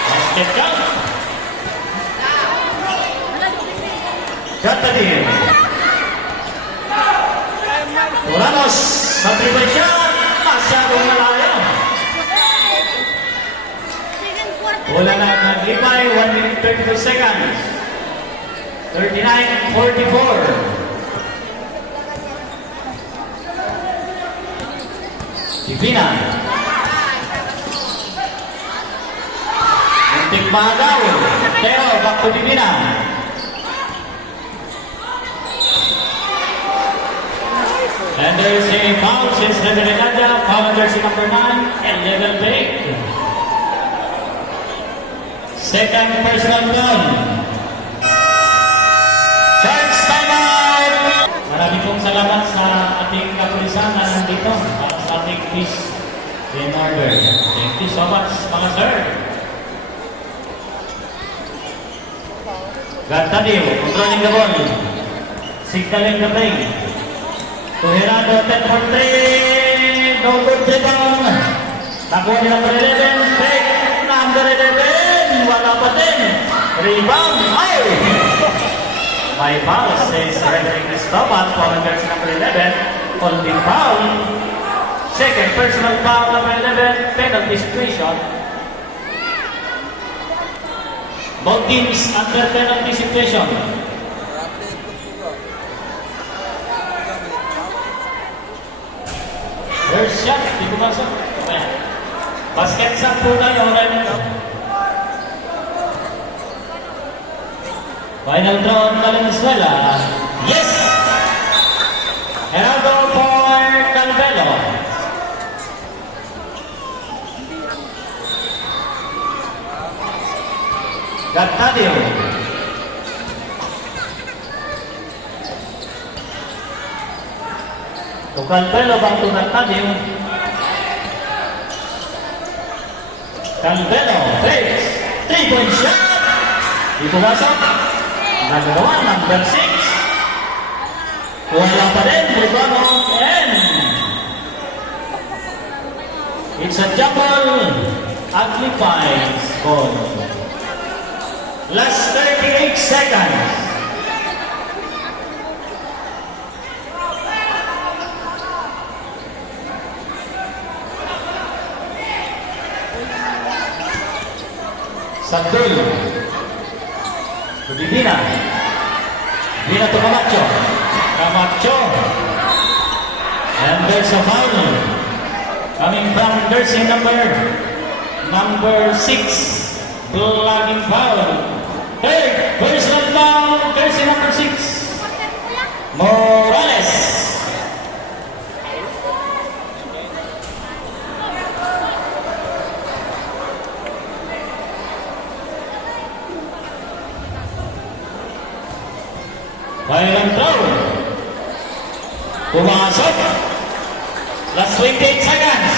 Basket count. Gatadil. Ramos sa 3-point shot. Masyadong malayo. Wala na naglibay, 1 minute 32 seconds. 39-44. Divina. Muntik magaw. Pero back to Divina. And there's a foul since Reverenda, foul jersey number 9, and level break. Second personal foul. Charge time out! Maraming pong salamat sa ating kapulisan na nandito para sa ating peace in order. Thank you so much, mga sir. Gantadil, controlling the ball. Signaling the play. To Gerardo, 10 for 3. No good rebound. Nakuha niya number 11. Break. Number 11. Wala pa din. Rebound. Ay! May foul says Reverend Cristobal. Foul jersey number 11. On the foul. Second personal foul number 11. Penalty situation. Both teams under penalty situation. First shot, di pumasok. Basket shot po tayo. Final throw on Valenzuela. Yes! Gerardo for Calvelo. Gatadio. To Calvelo, back to Gatadio. Calvelo, fakes. 3-point shot. Di pumasok. Nagawa, number 6. Wala pa rin, rebound and it's a jumble. Ugly finds goal. Last 38 seconds. Sandul. To Divina. Divina to Camacho. Camacho. And there's a foul. Coming from jersey number 6. Blocking foul. Third personal foul. Jersey number 6. Morales. Violent throw. Pumasok. Last 28 seconds.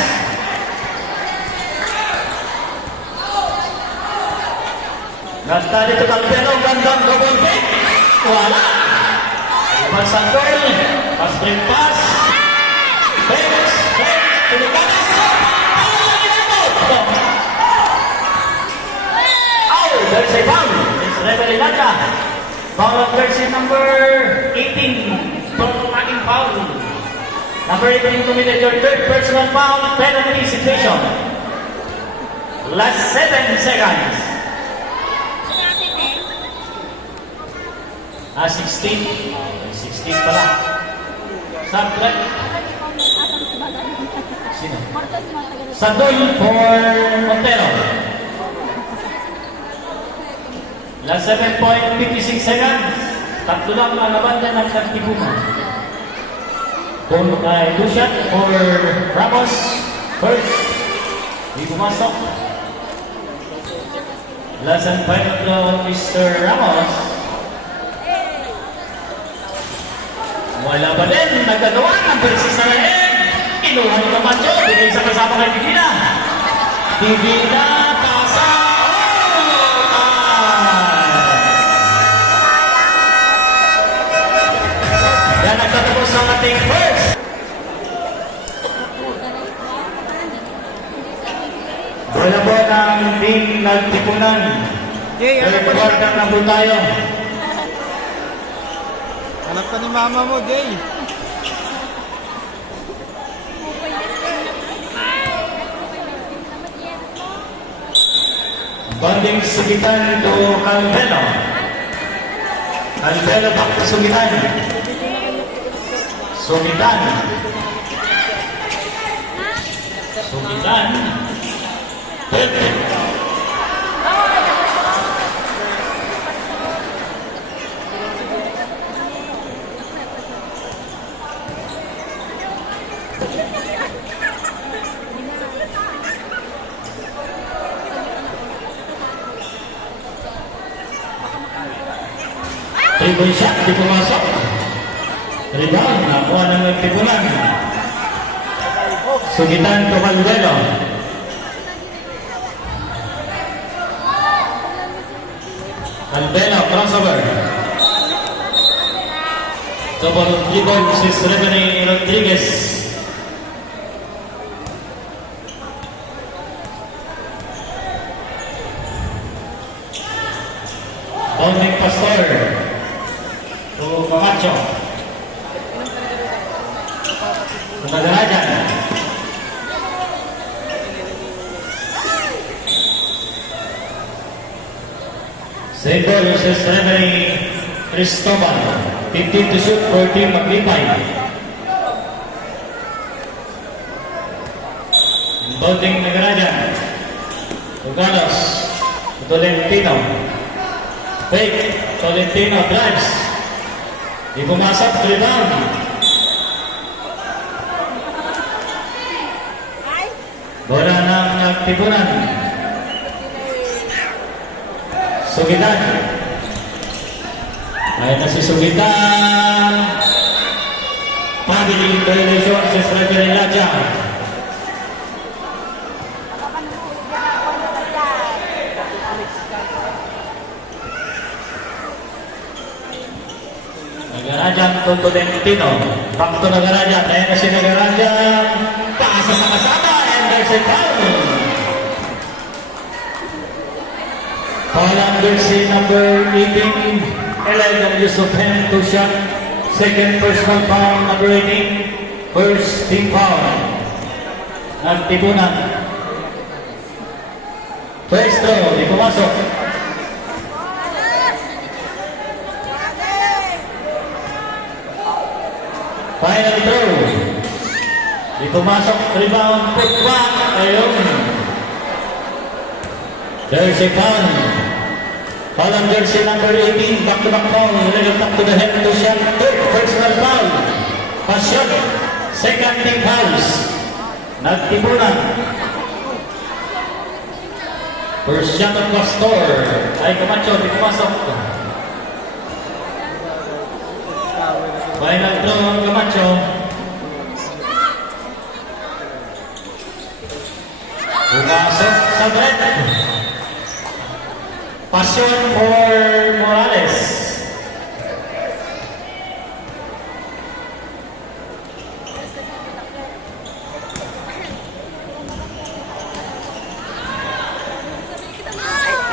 Ganda dito Calvelo. Gandang double pick. Wala. Pass ang goal. Pass break pass. Fakes. Pilipanas. Oh, there's a foul. It's Revelada. Foul of jersey number 18. Blocking foul. Number 18 committed your third personal foul. Penalty situation. Last 7 seconds. 16. 16 pala. Subtract. Sino? Sandol for Montero. Last 7.56 seconds. Tatlo lang ang laban ng nagtipunan. Two shot for Ramos. First. Di pumasok. Last and final throw, Mr. Ramos. Wala pa din. Nagkagawa ng versus na rin. Kinuha ni Camacho. Bigay sa kasama kay Divina. Divina. Pasa. Yan nagtatapos ang ating first. Wala po ng team nagtipunan. Jay, Third quarter na po tayo. Anak ka ni mama mo, Jay. Banding Sugitan to Calvelo. Calvelo back to Sugitan. Sugitan. Sugitan. Perfect. Triple shot, di pumasok. Rebound, nakuha ng nagtipunan. Sugitan to Calvelo. Calvelo, crossover. Double dribble si Reverend Rodriguez. Dominic Pastor. To Camacho. Nagarajan. Save ball si Reverend Cristobal. 15 to shoot, 14 maglipay. Inbounding Nagarajan. Tugalos. Tolentino. Fake. Tolentino drives. Di pumasok, rebound. Bola ng nagtipunan. Sugitan. Ayun na si Sugitan. Family violation si Reverend Laja. Nagarajan to Tolentino. Back to Nagarajan. Ayun na si Nagarajan. Pasa sa kasama. And there's a foul. Foul on jersey number 18. 11 use of hand to shot. Second personal foul number 18. First team foul. Nagtipunan. First throw. Di pumasok. Final throw. Di pumasok. Rebound. Put back. Ayun. There's a foul. Foul on jersey number 18. Back-to-back foul. Legal top to the head to shot. Third personal foul. Pass shot. Second team fouls. Nagtipunan. First shot of Pastor. Ay Camacho. Di pumasok. Final throw on Camacho. Pumasok sa threat. Passion for Morales.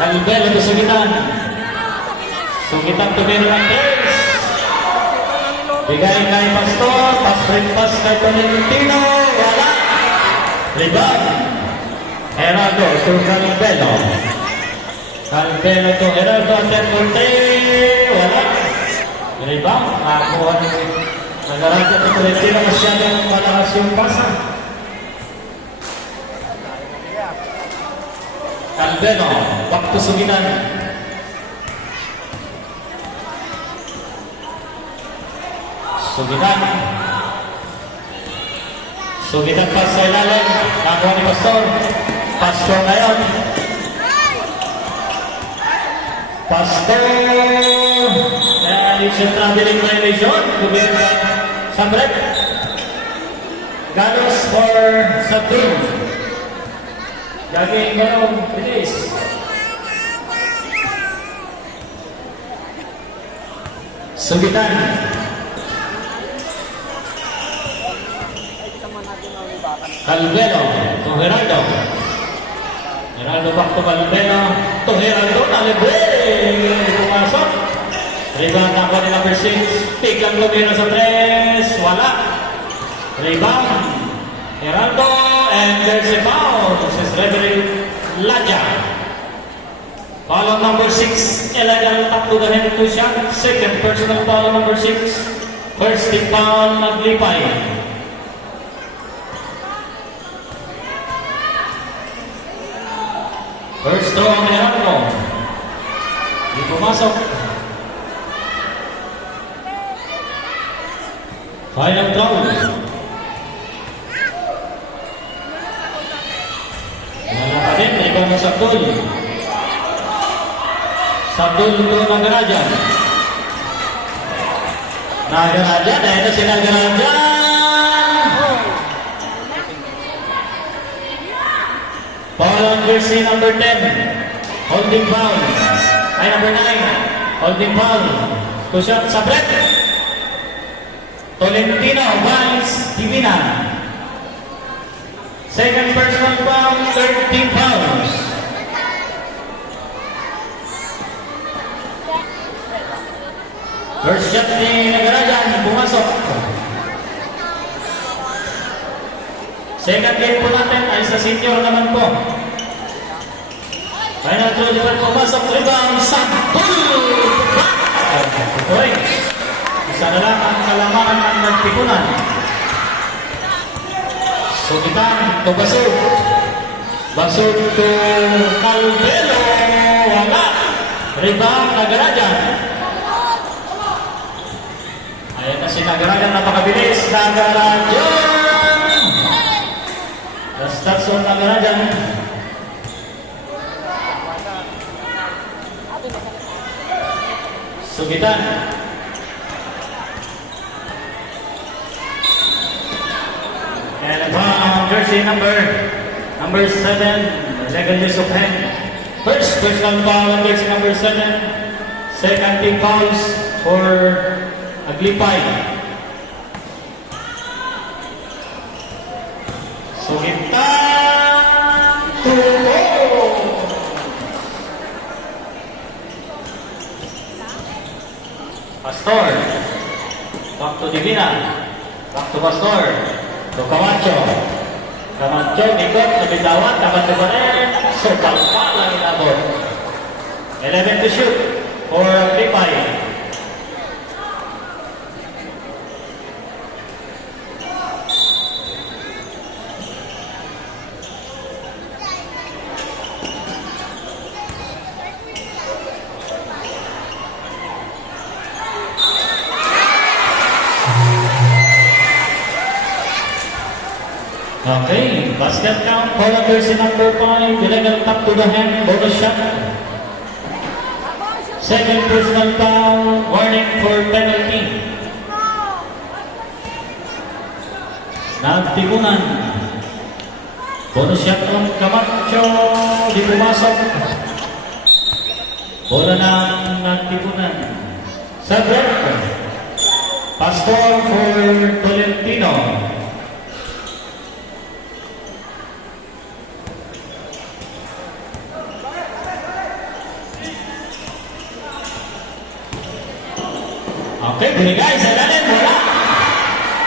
Calvelo to Sugitan. Sugitan to Berlantes. Bigay kay Pastor. Pass kay Tolentino. Wala. Rebound. Gerardo to Calvelo. Calvelo to Gerardo. Attempt for three. Wala. Rebound. Nakakuha ni Nagaraja to Tolentino. Masyadong malakas yung pasa. Calvelo. Back to Sugitan. Sugitan. Sugitan pa sa ilalim. Nakuha ni Pastor. Pastor ngayon. Pastor. And it's a traveling violation. Kubirin sa break. Galos for subdue. Gagawin ganun. Bilis. Sugitan. Calvelo to Gerardo. Gerardo back to Calvelo. To Gerardo. Nalibre. Pumasok. Rebound ako ni number 6. Pick lang lumino sa 3. Wala. Rebound. Gerardo. And there's a foul. This is Reverend Laja. Foul on number 6, illegal tap to the head, 2 shot. Second personal foul on number 6. First team foul, Naglipay. First throw ang Meranco. Di pumasok. Final throw. Wala pa din, ikaw na Sabdul. Sabdul to Nagarajan. Nagarajan, ayan na si Nagarajan. Foul on jersey number 10. Holding foul. Ay, number 9. Holding foul. 2 shot sa Brett. Tolentino, Vance, Divina. Second personal foul, third team fouls. First shot ni Nagarajan, pumasok. Second game po natin ay sa senior naman po. Final throw, di ba pumasok, rebound, Sabdul! Uy, isa na lang ang kalamangan ng nagtipunan. Sukitan to Basod. Basod to Calvelo. Wala. Rebound, Nagarajan. Ayan na si Nagarajan, napakabilis. Nagarajan. The stats on Nagarajan. Sukitan. And jersey number 7, legal use of hand. First personal foul on jersey number 7. Second team fouls for Aglipay. Sukitan to Pastor. Back to Divina. Back to Pastor. To Camacho. Camacho, ikot, nabitawan, tapat pa rin. So, pala inabot. 11 to shoot for Aglipay. Okay, basket count for jersey number 5, illegal tap to the hand, bonus shot. Second personal foul, warning for penalty. Nagtipunan. Bonus shot on Camacho, di pumasok. Bola ng Nagtipunan. Sa break, Pastor for Tolentino. Okay, binigay sa ilalim, wala.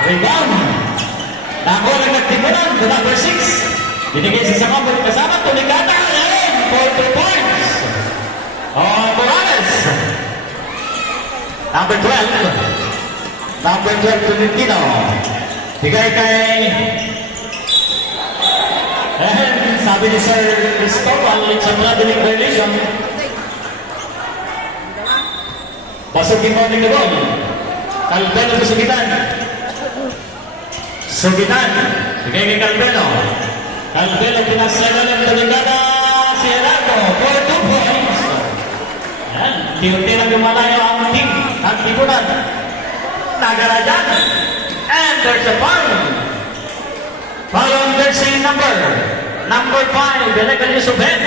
Rebound. Nako na Nagtipunan, to number 6. Binigay sa Samabot, kasama Tuligata, ayan, for 2 points. Morales. Number 12. Number 12, Tolentino. Bigay kay... sabi ni Sir Cristobal, it's a traveling violation. Pasukin mo ng gabon. Calvelo to Sukitan. Sukitan. Bigay kay Calvelo. Calvelo pinasala ng Tuligata. Si Gerardo for 2 points. Yan. Tiunti na lumalayo ang team. Nagtipunan. Nagarajan. And there's a foul. Foul on jersey number 5. Illegal use of hand.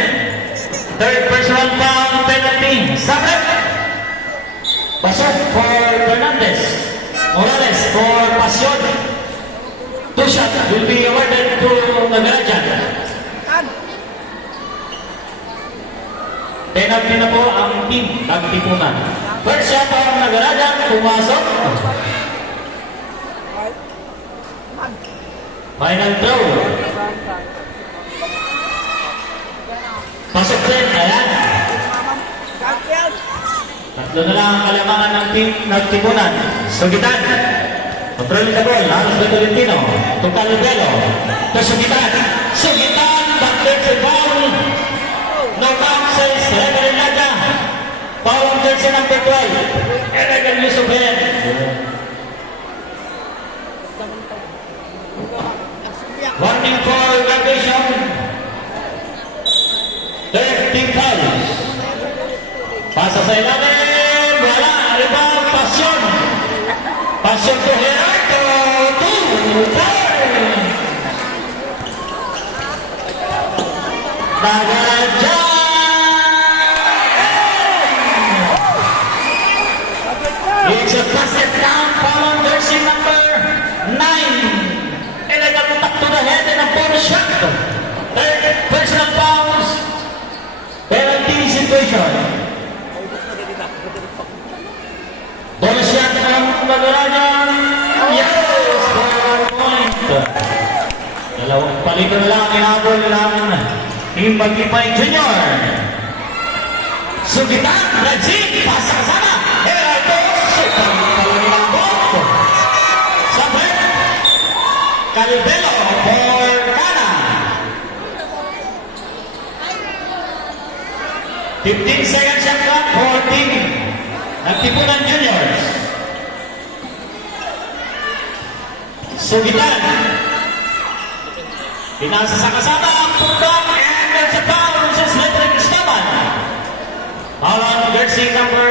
Third personal foul penalty. Sabret. Pasok for Fernandez. Morales for Pasion. 2 shot will be awarded to Nagarajan. Penalty na po ang team Nagtipunan. First shot ang Nagarajan, pumasok. Final throw. Pasok din, ayan. Tatlo na lang ang kalamangan ng team nagtipunan. Sugitan. Control the ball. Halos de Tolentino. To Calvelo. To Sugitan. Sugitan. Backlet sa foul. No bounces. Reverend Naga. Foul on jersey number 12. Elegant use of hand. Warning for violation. 13 fouls. Pasa sa ilalim. Wala. Rebound. Pasyon. Pasyon to Gerardo. 2 fouls. Nagarajan. It's a basket down. Foul on jersey number 9. Elegant tap to the head and a bonus shot. Third personal fouls. Penalty situation. Bonus shot ng Nagarajan. Yes! 4 point. Dalawang palito na lang inabol ng Team Bagipay Junior. Sugitan, Regine, pasa kasama. Gerardo, super palari ng bot. Sabi, Calvelo for Cana. 15 seconds shot clock for Team Nagtipunan Juniors. Sugitan. Pinasa sa kasama ang puntang and there's a foul since Ledrick Estaban. Foul on jersey number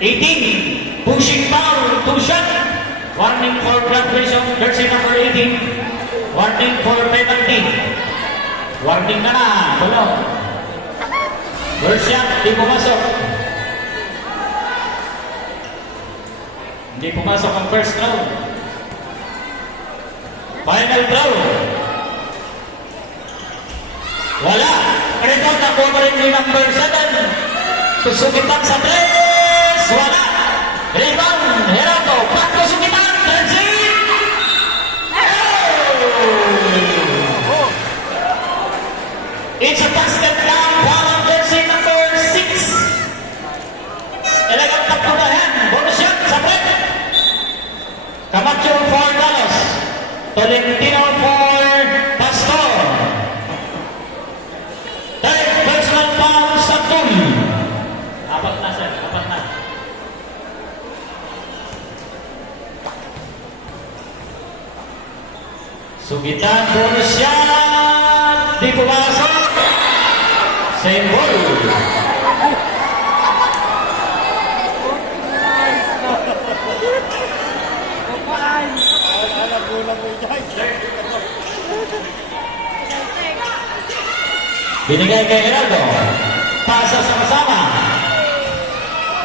18. Pushing foul, 2 shot. Warning for graduation, jersey number 18. Warning for penalty. Warning na na, tulog. First shot, di pumasok. Hindi pumasok ang first throw. Final throw. Wala. Rebound na po rin yung number 7. Susugitan sa 3. Wala. Rebound. Gerardo. Back to Sugitan. Jersey. Oh! It's a basket down. Foul on jersey number 6. Elegant tap to the hand. Bonus shot sa 3. Camacho for Dalos. Tolentino for Pastor. Third personal foul sa Tul. Apat na, sir. Apat na. Sugitan, bonus shot. Di pumasok. Same ball. Binigay kay Gerardo. Pasa sa kasama.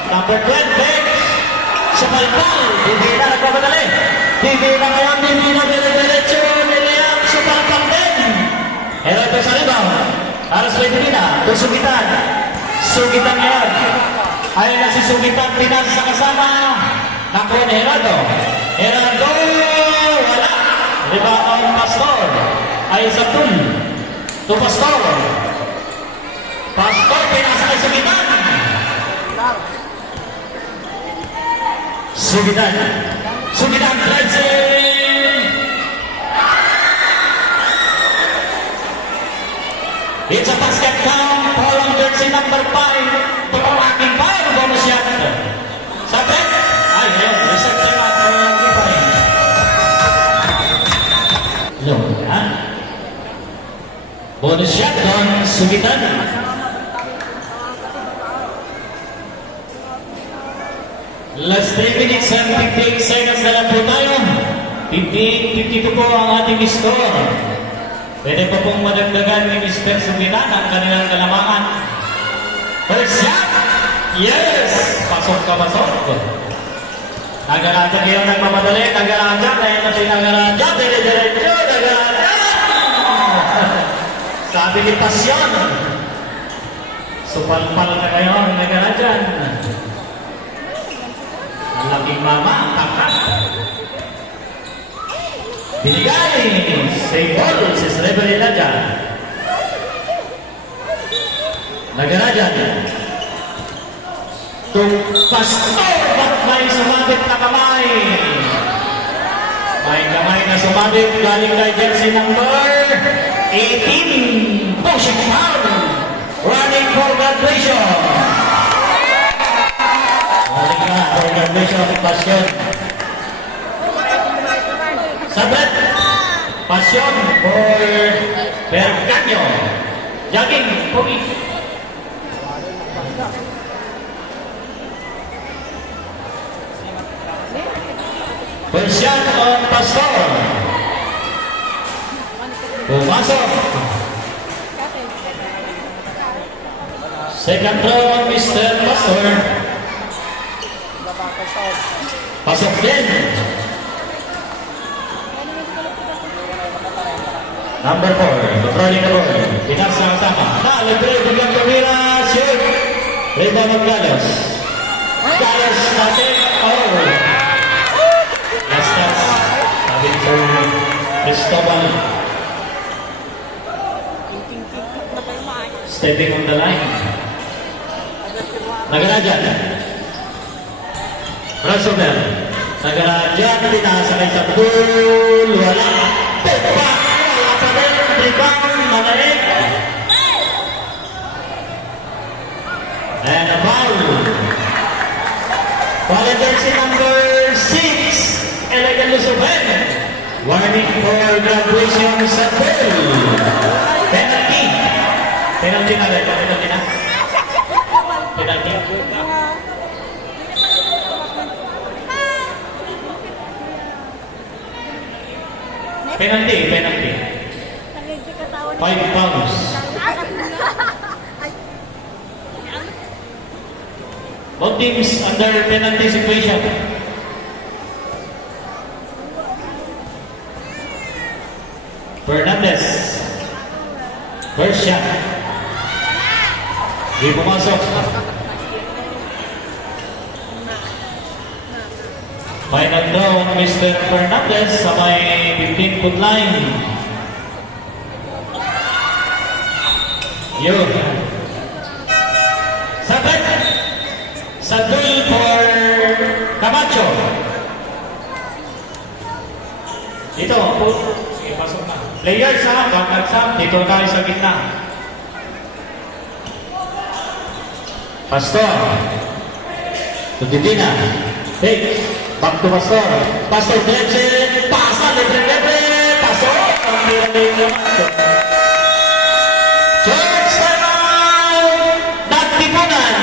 Number 12, Bex. Sa palpal. Hindi na nagpapadali. Hindi na ngayon. Hindi na dire-diretso. William sa palpal din. Gerardo sa rebound. Aras Ledrina. To Sugitan. Sugitan ngayon. Ayun na si Sugitan. Pinasa sa kasama. Nakuha ni Gerardo. Gerardo. Wala. Rebound ang Pastor. Ayun sa Tul. To Pastor. Pastor, pinasa kay Sugitan. Sugitan. Sugitan, Dredgen. It's a basket count. Foul on jersey number 5. Tumawaking fire. Bonus shot. Sabi? Ay, yun. Reserve time out for Bagipay. Low, ha? Bonus shot doon, Sugitan. Last 3 minutes and 58 seconds na lang po tayo. 58-52 po ang ating score. Pwede pa pong madagdagan ni Mr. Sugitan ang kanilang kalamangan. First shot! Yes! Pasok ka, pasok. Nagarajan kayo nagmamadali. Nagarajan. Ngayon na si Nagarajan. Dire-diretso. Nagarajan! Sabi ni Pasyon. Supalpal na kayo. Nagarajan. Ang laking mama. Takat. Binigay. Save ball. Si Reverend Naga. Nagarajan. To to Pastor, but may sumabit na kamay. May kamay na sumabit galing kay jersey number 18, pushing foul, running for graduation. Running na for graduation, Passion. Sabret, Passion for Berganyo. Jogging, Pogi. First shot on Pastor. Pumasok. Second throw on Mr. Pastor. Pasok din. Number 4, controlling the ball. Pinagsama-sama. Libre, biglang tumira. Shoot. Rebound of Galos. Galos natin. Oh. Last touch. Sabi ko, Cristobal. Stepping on the line. Nagana dyan. Roosevelt. Nagana dyan. Tinasakay sa pool. Wala. Pepa. Wala pa rin. Rebound. Manalig. And a foul. Foul jersey number 6. Elegant Lusuben. Warning for graduation sa pool. Penalty. Penalty na rin. Penalty na. Penalty. Penalty. Penalty. 5 pounds. Both teams under penalty situation. Fernandez. First shot. Di pumasok. Final throw on Mr. Fernandez sa may 15-foot line. Yun. Sabit. Sadul for Camacho. Dito. Sige, pasok na. Players ha, backup. Dito tayo sa gitna. Pastor. Tudidina. Take. Back to Pastor. Pastor Glenson. Pasa. Libre. Pastor. Ang libre. George Simon. Nagtipunan.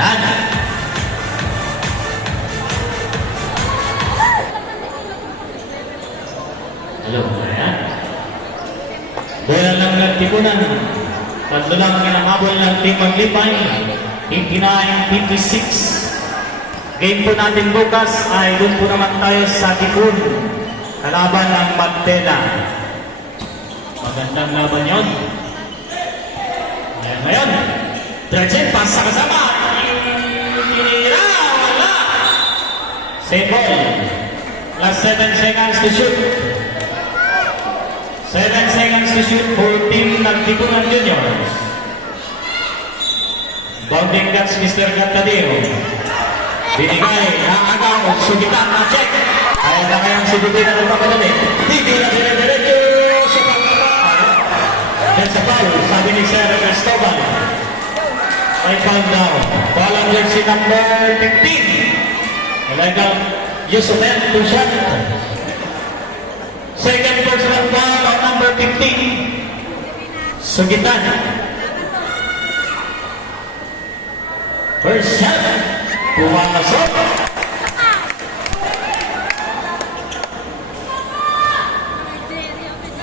Ayan. Hello. Ayan. Bola lang nagtipunan. Tatlo lang ang inamabol ng Team Maglipay. 89-56. Game po natin bukas ay doon po naman tayo sa Tipun. Kalaban ng Magdela. Magandang laban yun. Ayan ngayon. Dredgen, pasa kasama. Tinira, wala. Same ball. Last 7 seconds to shoot. 7 seconds to shoot for Team Nagtipunan Juniors. Bounding guts, Mr. Gatadeo. Binigay, naagaw, sugitan na check. Kaya na kayang sugitin na nagpapadali. Hindi na dire-diretso sa pagkakaya. Then sa foul, sabi ni Sir Cristobal. May foul down. Ball on jersey number 15. Illegal Yusufen to shot. Second personal foul on number 15. Sugitan. First shot. Pumasok.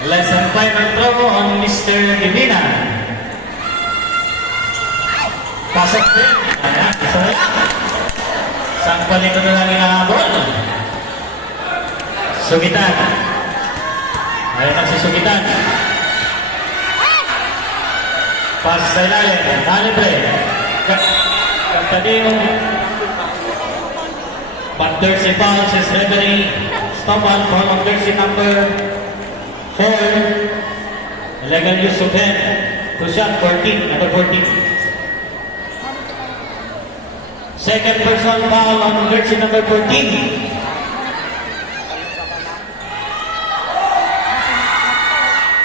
Less than final throw on Mr. Divina. Pasok din. Ayan, isa na lang. Saan palito na lang inahabol? Sugitan. Ayan ang si Sugitan. Pass sa ilalim. Nalibre. Tadi but there's a foul, says referee. Stop on foul on jersey number 4. Illegal use of hand. To shot 14, number 14. Second personal foul on jersey number 14.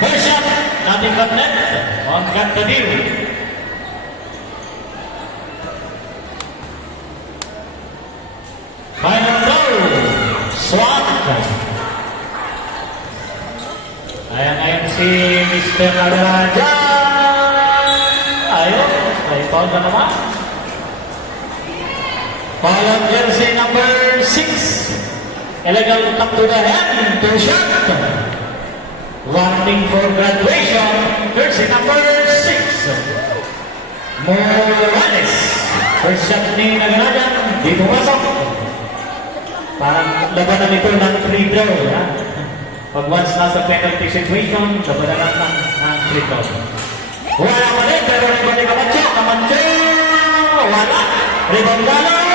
First shot, nothing but net on Gantadil. Final goal, Swat. Ayan si Mr. Nagaraja. Ayun, may foul ba naman? Foul on jersey number 6. Illegal tap to the head, two shot. Running for graduation, jersey number 6. Morales. First shot ni Nagaraja, di pumasok. Parang labanan ito ng free throw. Ha? Pag once nasa penalty situation, labanan ng free throw. Wala pa rin, pero rebound ni Camacho. Camacho, wala. Rebound Galos.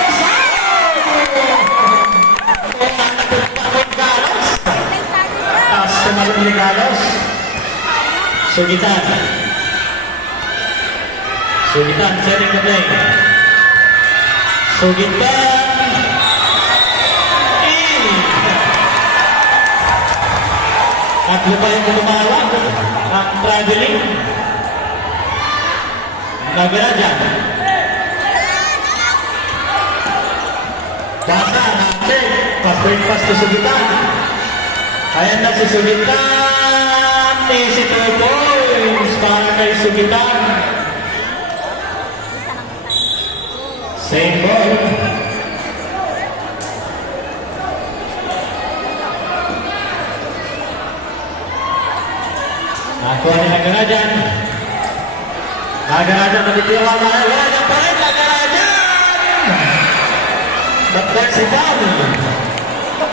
Taas tumalong ni Galos. Sugitan. Sugitan, setting the play. Sugitan. At lupa yung tumawag ang traveling. Nagaraja. Basa, natin. Pass to Sugitan. Ayan na si Sugitan. Easy 2 points para kay Sugitan. Same ball. Nakuha ni Nagarajan. Nagarajan nabitiwan na Nagarajan pa rin. Nagarajan! But there's a down.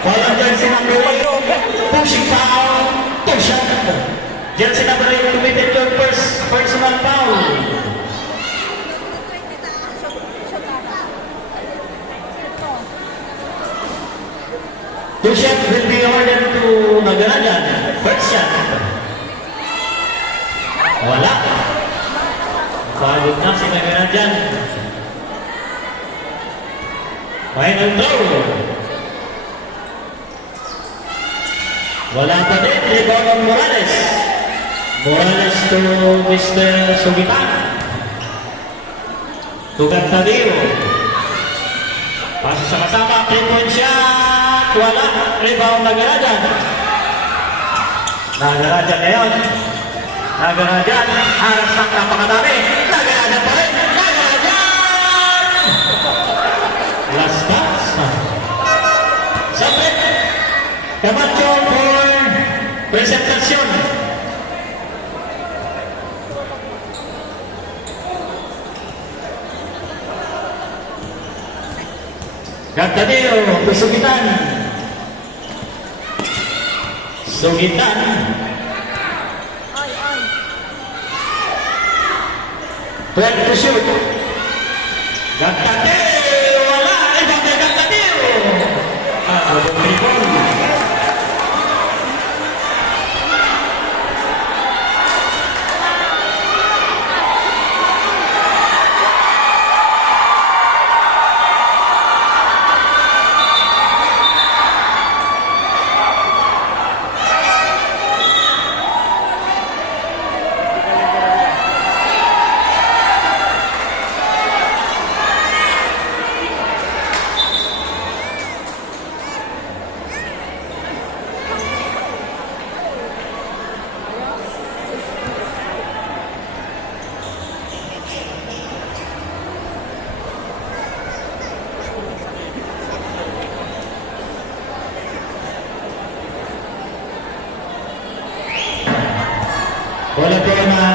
Walang jersey number 1. Pushing foul. Two shot. Jersey number 8 committed your first personal foul. Two shot will be ordered to Nagarajan. First shot. Wala. Pagod na si Nagarajan. Final throw. Wala pa din. Rebound on Morales. Morales to Mr. Sugitan. Tugat na Dio. Pasok sa kasama. 3-point shot. Wala. Rebound Nagarajan. Nagarajan ngayon. Nagarajan, harap ng napakadami. Nagarajan pa rin. Nagarajan! Last pass. Sabit. Camacho for presentasyon. Gantadeo, Sugitan. Sugitan. Trying to shoot. Gantadeo! Wala! Rebound ni Gantadeo! Rebound. Bola bola.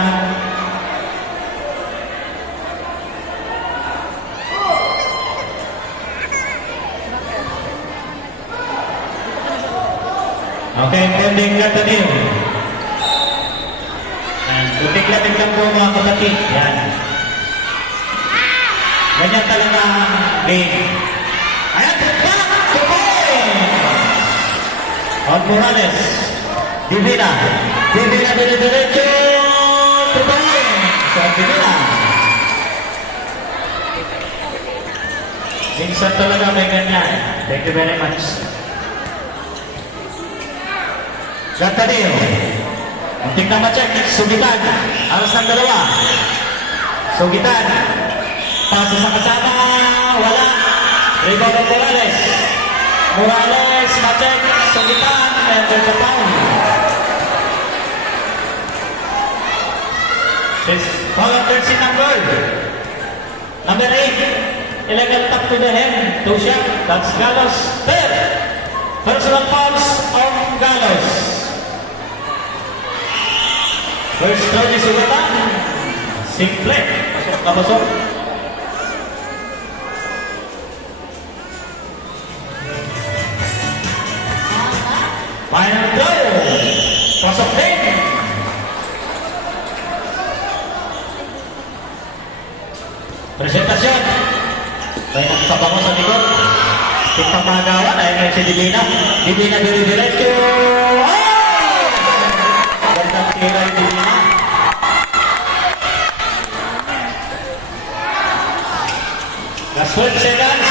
Okay, pending Gantadeo. Putik-lapit lang po mga kapatid. Yan. Ganyan talaga ang game. Ayan, on Morales. Divina. Divina dire-diretso. Tupain. Sa Divina. Minsan talaga may ganyan. Thank you very much. Gatadeo. Muntik na ma-check. Sugitan. Alas ng dalawa. Sugitan. Pasa sa kasama. Wala. Rebound of Morales. Morales. Ma-check. Sugitan. And there's a foul. It's foul on jersey number 8. Illegal tap to the hand. Two shot. That's Galos. Third. Personal fouls on Galos. First throw ni Sugatan. Simple. Pasok na pasok. Final throw. Pasok din. Presentasyon. May nagtabango sa likod. Kitang magawa. Ayun ngayon si Divina. Divina dire-diretso. Gandang tira yung Divina. Last 12 seconds.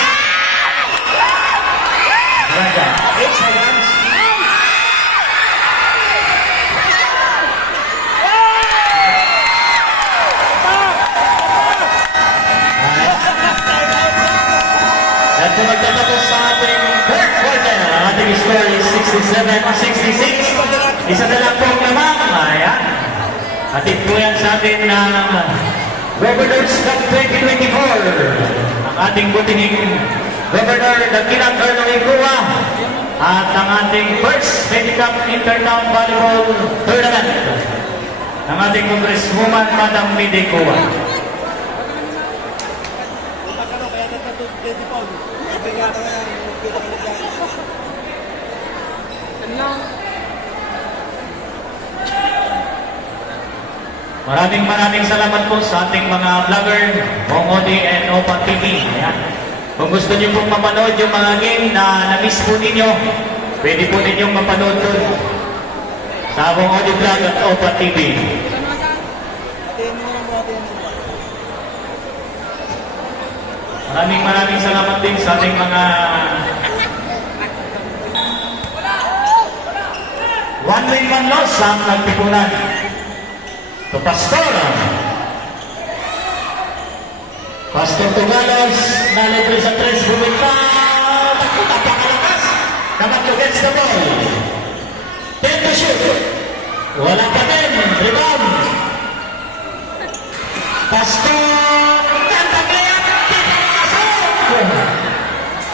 Ganda. 8 seconds. At kung magtatapos sa ating third quarter, ang ating score is 67-66. Isa na lang pong lamang. Ayan. Atid po yan sa atin ng Governors Cup 2024. Ang ating butinging Governor Dakilang Colonel Iguwa at ang ating first Medicap Intertown Volleyball Tournament ng ating Congresswoman Madam Mide Iguwa. Maraming salamat po sa ating mga vlogger, Mongodi and Opa TV. Ayan. Kung gusto niyo pong mapanood yung mga game na na-miss po ninyo, pwede po ninyong mapanood doon sa Mongodi Vlog at Opa TV. Maraming salamat din sa ating mga 1 win 1 loss ang nagtipunan. To Pastor. Pastor Tugalos, nalibre sa 3, bumita. Napakalakas. Kamatlo gets the ball. 10 to shoot. Wala pa din. Rebound. Pastor. Ganda kaya.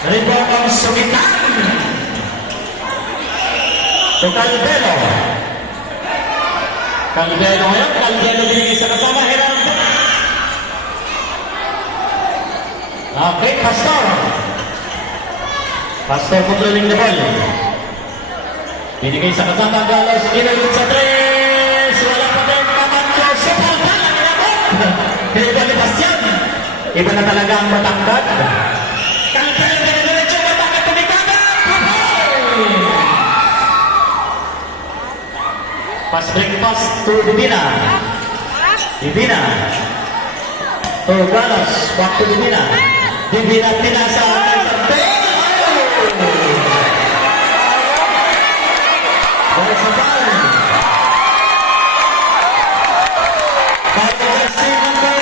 Rebound ang Sumitan. To Calvero. Calvero ngayon. Calvero binigay sa kasama. Hirap. Okay, Pastor. Pastor controlling the ball. Binigay sa kasama. Galos. Ginagod sa 3. Wala pa din. Kamatlo. Supal pa. Iba ni Bastian. Iba na talaga ang matangkad. Calvero binigay matangkad. Tumikanan. Pass break pass to Divina. Divina. To Galos. Back to Divina. Divina tinasa. There's a ball. By the jersey number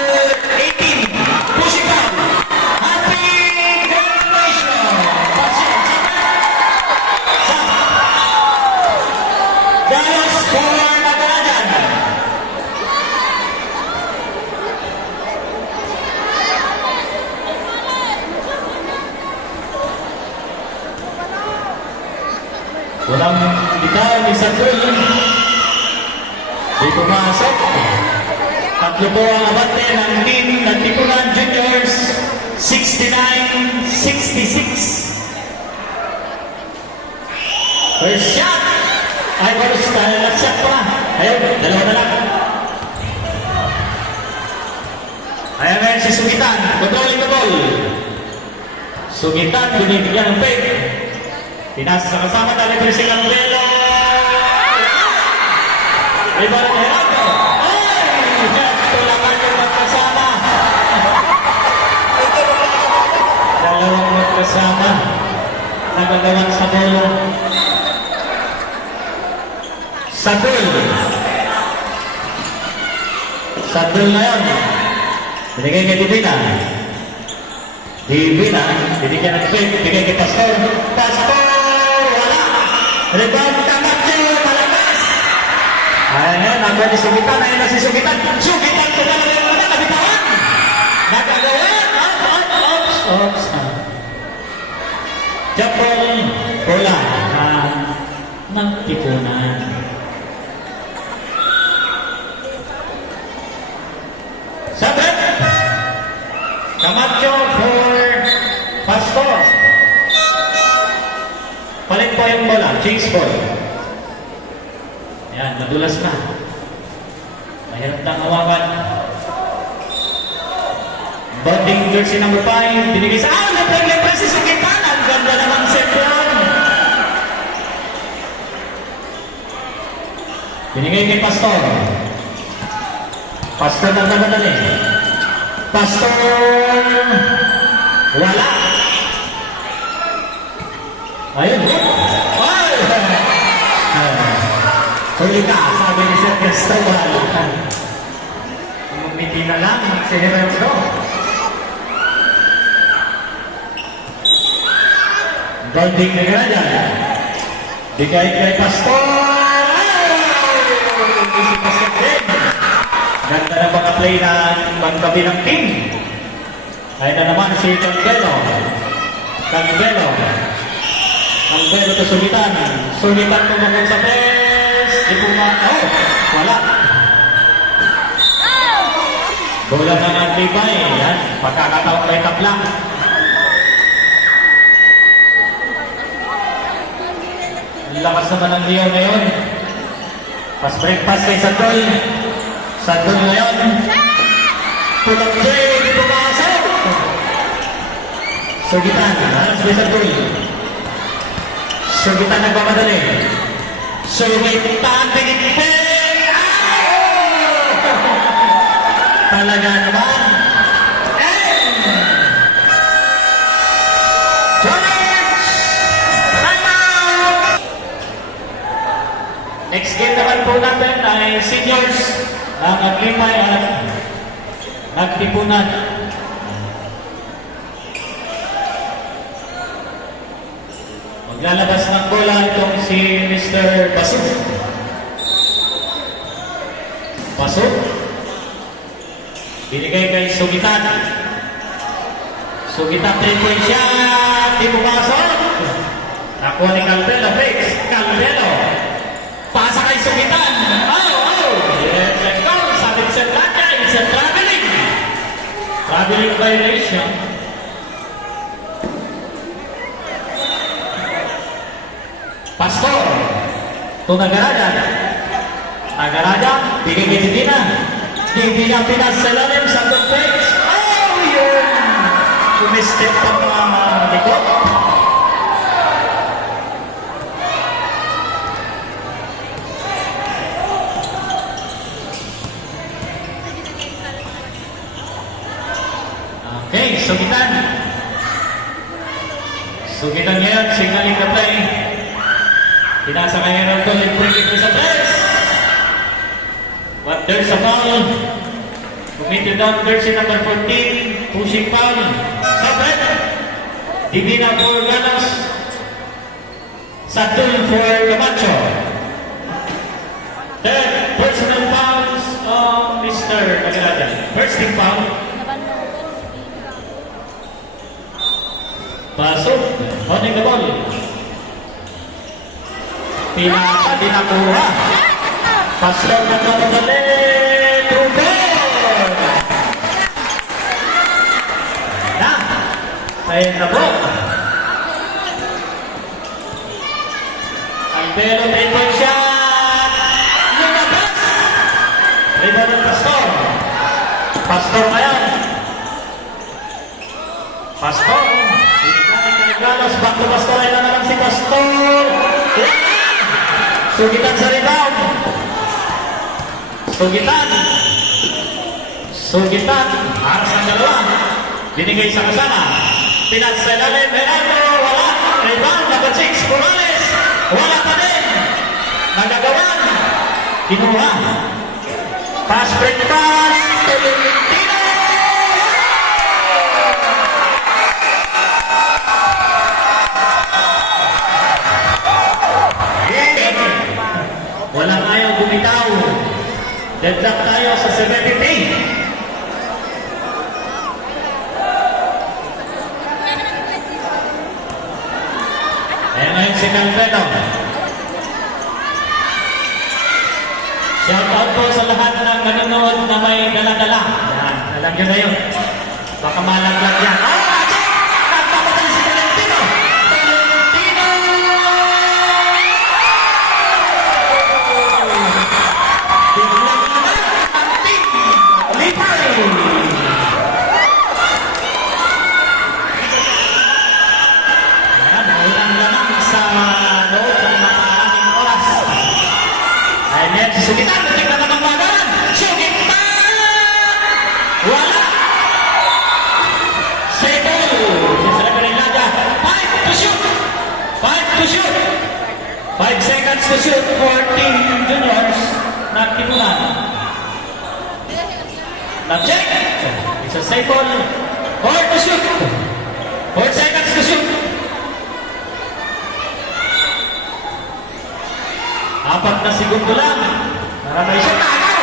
18. Pushing down. Happy graduation. Galos for Nagarajan. Walang bitaw ni Satul. Di pumasok. Tatlo po ang abante ng team ng Tipunan Juniors. 69-66. First shot. Ay, Boros, last shot pa. Ayun, dalawa na lang. Ayan ngayon si Sugitan. Controlling the ball. Sugitan, binibigyan ng fake. Pinasa sa kasama tali pero si Campbell. Iba na Gerardo. Ay! Tulakan yung magkasama. Dalawang Sama. Nagagawan sa bola. Sadul. Sadul na yun. Binigay kay Divina. Divina. Binigyan ng quick. Binigay kay Pastor. Pastor! Wala! Rebound Camacho! Malakas! Ayan, nandun ni Sugitan. Ayan na si Sugitan. Sugitan! Tumala na yung nabitawan! Nagagawan! Oops! Japon, bola. Nagtipunan. Sabret! Camacho for Pastor. Palit po yung bola. Chase ball. Ayan, nadulas na. Mahirap na hawakan. Bonding jersey number 5. Binigay sa... Nagpag-lepre si Sugitan. Ang ganda naman set lang. Binigay kay Pastor. Pastor na naman Pastor! Wala! Ayun! Ay! Huli ka, sabi ni Sir Cristobal. Umiti na lang, si Heraldo. Golding na gana. Bigay kay Pastor! Si Pastor din. Ganda na mga play na panggabi ng team. Ay na naman si Canbelo. Canbelo to Sugitan. Sugitan tumukod sa press. Di po wala. Bola na naglibay. Yan. Pagkakataon kay Taplang. Ang lakas naman ng Leo na yun. Pas-break pass kay Sadol. Sadol na yun. Pulang Jay. Di pumasok. Sugitan. Alas kay Sadol. Sugitan nagmamadali. Sugitan. Pinipin. Talaga naman. Next game naman po natin ay seniors ang naglimay at nagtipunan. Maglalabas ng bola itong si Mr. Basuk. Basuk. Binigay kay Sugitan. Sugitan 3-point shot. Di pumasok. Nakuha ni Calvelo. Breaks. Calvelo. Pasa kay Sugitan. Yes, let's go. Sabi ni Sir Blanca, it's a traveling. Traveling violation. Pastor. Ito Nagaraja. Nagaraja. Bigay kay Divina. Divina pinas sa lalim sa good breaks. Yun. Kumistip pa mga likod. Okay, Sugitan. Sugitan ngayon, signaling the play. Pinasa kay Heraldo, breaking to sa press. But there's a foul. Committed down jersey number 14, pushing foul. Sabret. Divina for Ganos. Sadul for Camacho. Third, personal fouls on Mr. Nagaraja. First team foul. Pasok, holding the ball. Pinakuha. Pasok na kamadali. Trubel. Na. Ayun na bro. Albelo, 3-point shot. Lumabas. Rebound ng Pastor. Pastor na yan. Pastor. Ganos, back to Pastor. Ay na naman si Pastor. Sugitan sa rebound. Sugitan. Sugitan. Aras ang dalawa. Binigay sa kasama. Pinasalalim, Gerardo, wala. Rebound, number 6, Morales. Wala pa din. Nagagawan. Kinuha. Pass, break pass. Tolentino! Walang ayaw bumitaw. Deadlock tayo sa 70. Ayan ngayon si Calveno. Shout out po sa lahat ng nanonood na may dala-dala. Yan, alam nyo na yun. Baka malaglag yan. Check! Nagpapatay si Tolentino! Tolentino! Biglang naman ang team Lipay! Ayan, ulang lamang sa loob ng maraming oras. Ayan, susugitan. Tingnan naman magalan. Sugitan! Wala! Settle! Sa Reverend Laga. 5 to shoot! 5 to shoot! 5 seconds to shoot for Team Juniors na Tipunan. Na-check! It's a settle. 4 to shoot! 4 seconds to shoot! 4 na segundo lang. Maramay siya. Tagaw!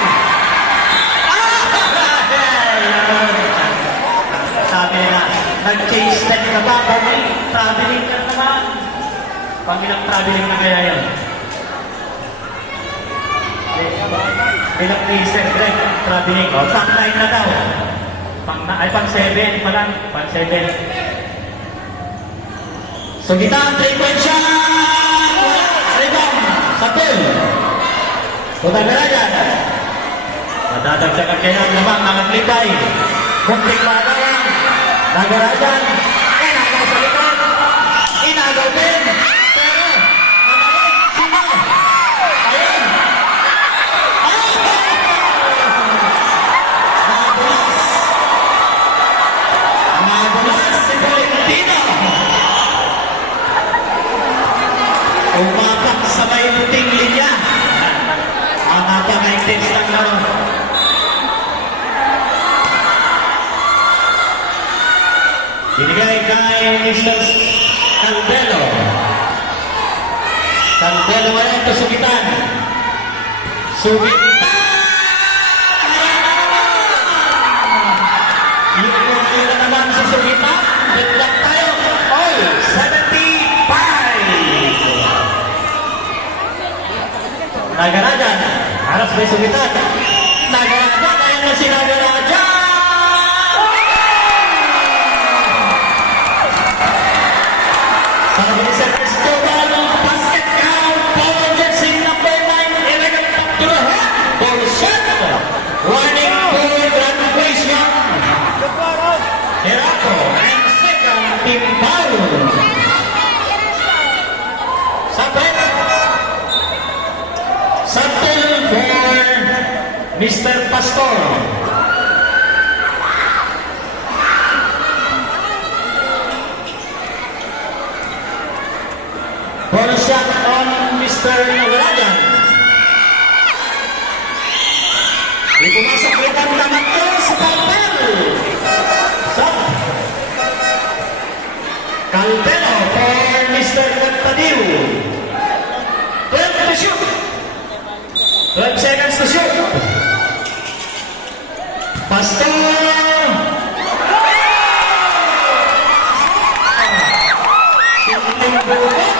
Sabi na, nag-change time na ba? Traveling ka naman. Pangilang traveling na kaya yan? Ilang placer, Greg? Traveling. O, top 9 na daw. Pang 7 pa lang. Pang 7. So, kita ang 3-point shot! Rebound! Satul! Tutagarajan! Madadagsagan kayo ang lamang ng Lipay. Muntik magawan. Nagarajan. Inagaw sa likod. Inagaw din. Pero, magaling. Sino? Ayun. Nabulas. Nabulas si Tolentino. Umapak sa may puting linya. Ang napaka-intense ng laro. Binigay kay Mr. Calvelo. Calvelo ngayon ito sugitan. Sugitan! Yung na naman sa sugitan. Biglang tayo. All 75! Nagarajan. Harap may sugitan. Nagarajan. Ayan na si Nagarajan. Sabi ni Sir Cristobal, basket count. Power jersey number 9. Illegal top to the head. Ball shot. Warning for graduation. Herato. And second, team foul. Sabit. Satul for Mr. Pastor. Ball shot on Mr. Nagarajan. Ipumasok litang naman ito sa Calvelo. Calvelo for Mr. Cantadiu. 12 to shoot. 12 seconds to shoot. Pastor! Simpleng buhok.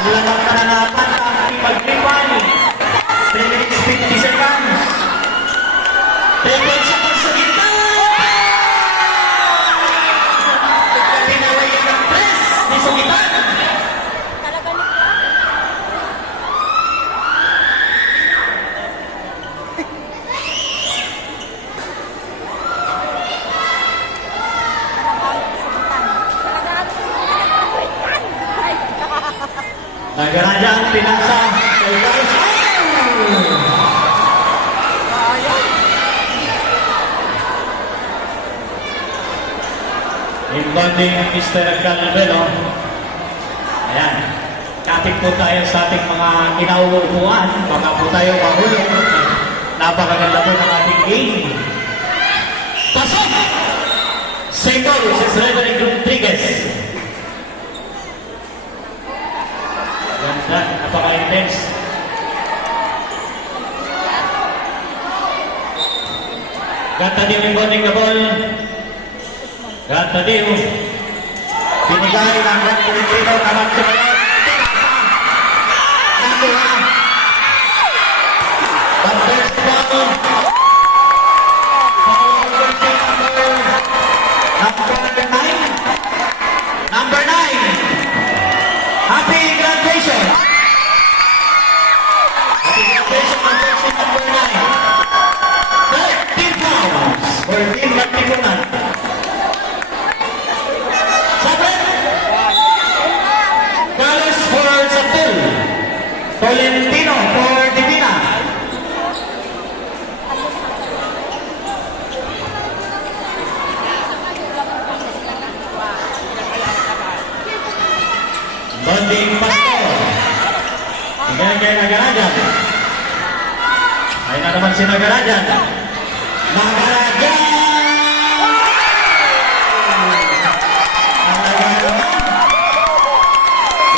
Lamang karanapan ang paglipay. 3 minutes 50 seconds. 3 points sa pagsugita. Pinawayan ng press ni Sugitan. Nagaraja ang pinasa kay Carlos. Bonding Mr. Calvelo. Ayan. Kapit po tayo sa ating mga kinauupuan. Baka po tayo mahulog. Napakaganda po ng ating game. Pasok! Single, si Reverend Rodriguez. Ganda, napaka-intense. Gatadiw yung bonding na ball. Gatadiw. Binigay ng Red Filipino na magsimula. Nakuha. The first ball. Number 9. Happy graduation. Happy graduation ng jersey number 9. 13 pounds for Team Magtipunan. Sabit. Carlos for Sabtul. Tolentino for Divina. Bonding Pastor. Tingnan kay Nagarajan. Ayun na naman si Nagarajan. Nagarajan!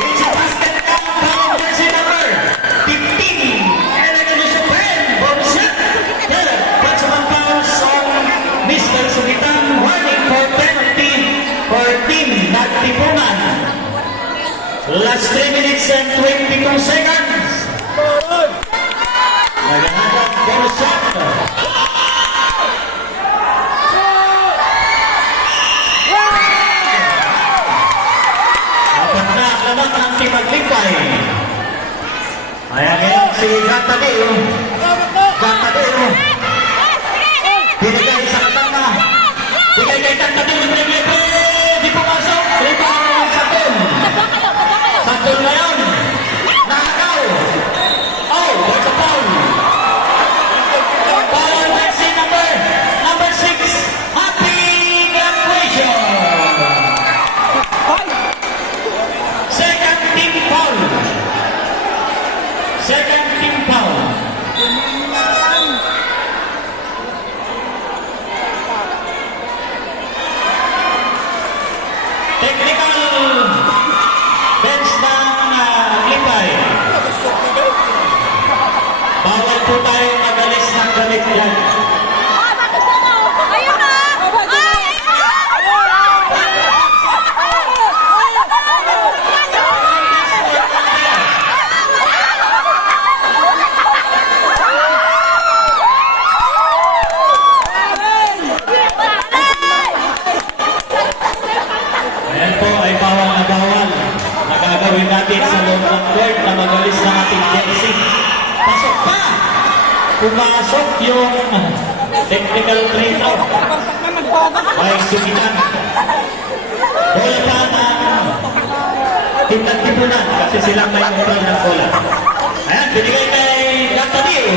It's a basket down from jersey number 15. Elegant Supreme from shot. Plus 1 pounds on Mr. Sugitan. Warning for penalty for Team Nagtipunan. Last 3 minutes and 22 seconds. Naganagan for shot. Dapat na naman ang timaglipay. Ayan ngayon si Gatadiw. Gatadiw. Binigay sa katama. Bigay kay Gatadiw. Di pumasok. Rebound sa Tim. Sakto na yun. Nakakaw. Oh, there's a foul. Foul jersey number 6. Happy graduation. Second team foul. Second team foul. Technical bench ng Lipay. Bawal po tayo magalis ng gamit yan. Ayun na! Ayan po ay bawal na bawal. Nagagawin natin sa loob ng court na magalis ng ating jersey. Pasok pa! Pumasok yung technical free throw. Ay Sugitan. Bola pa ng Tinagtipunan kasi silang may control ng bola. Ayan, binigay kay Gatadiw.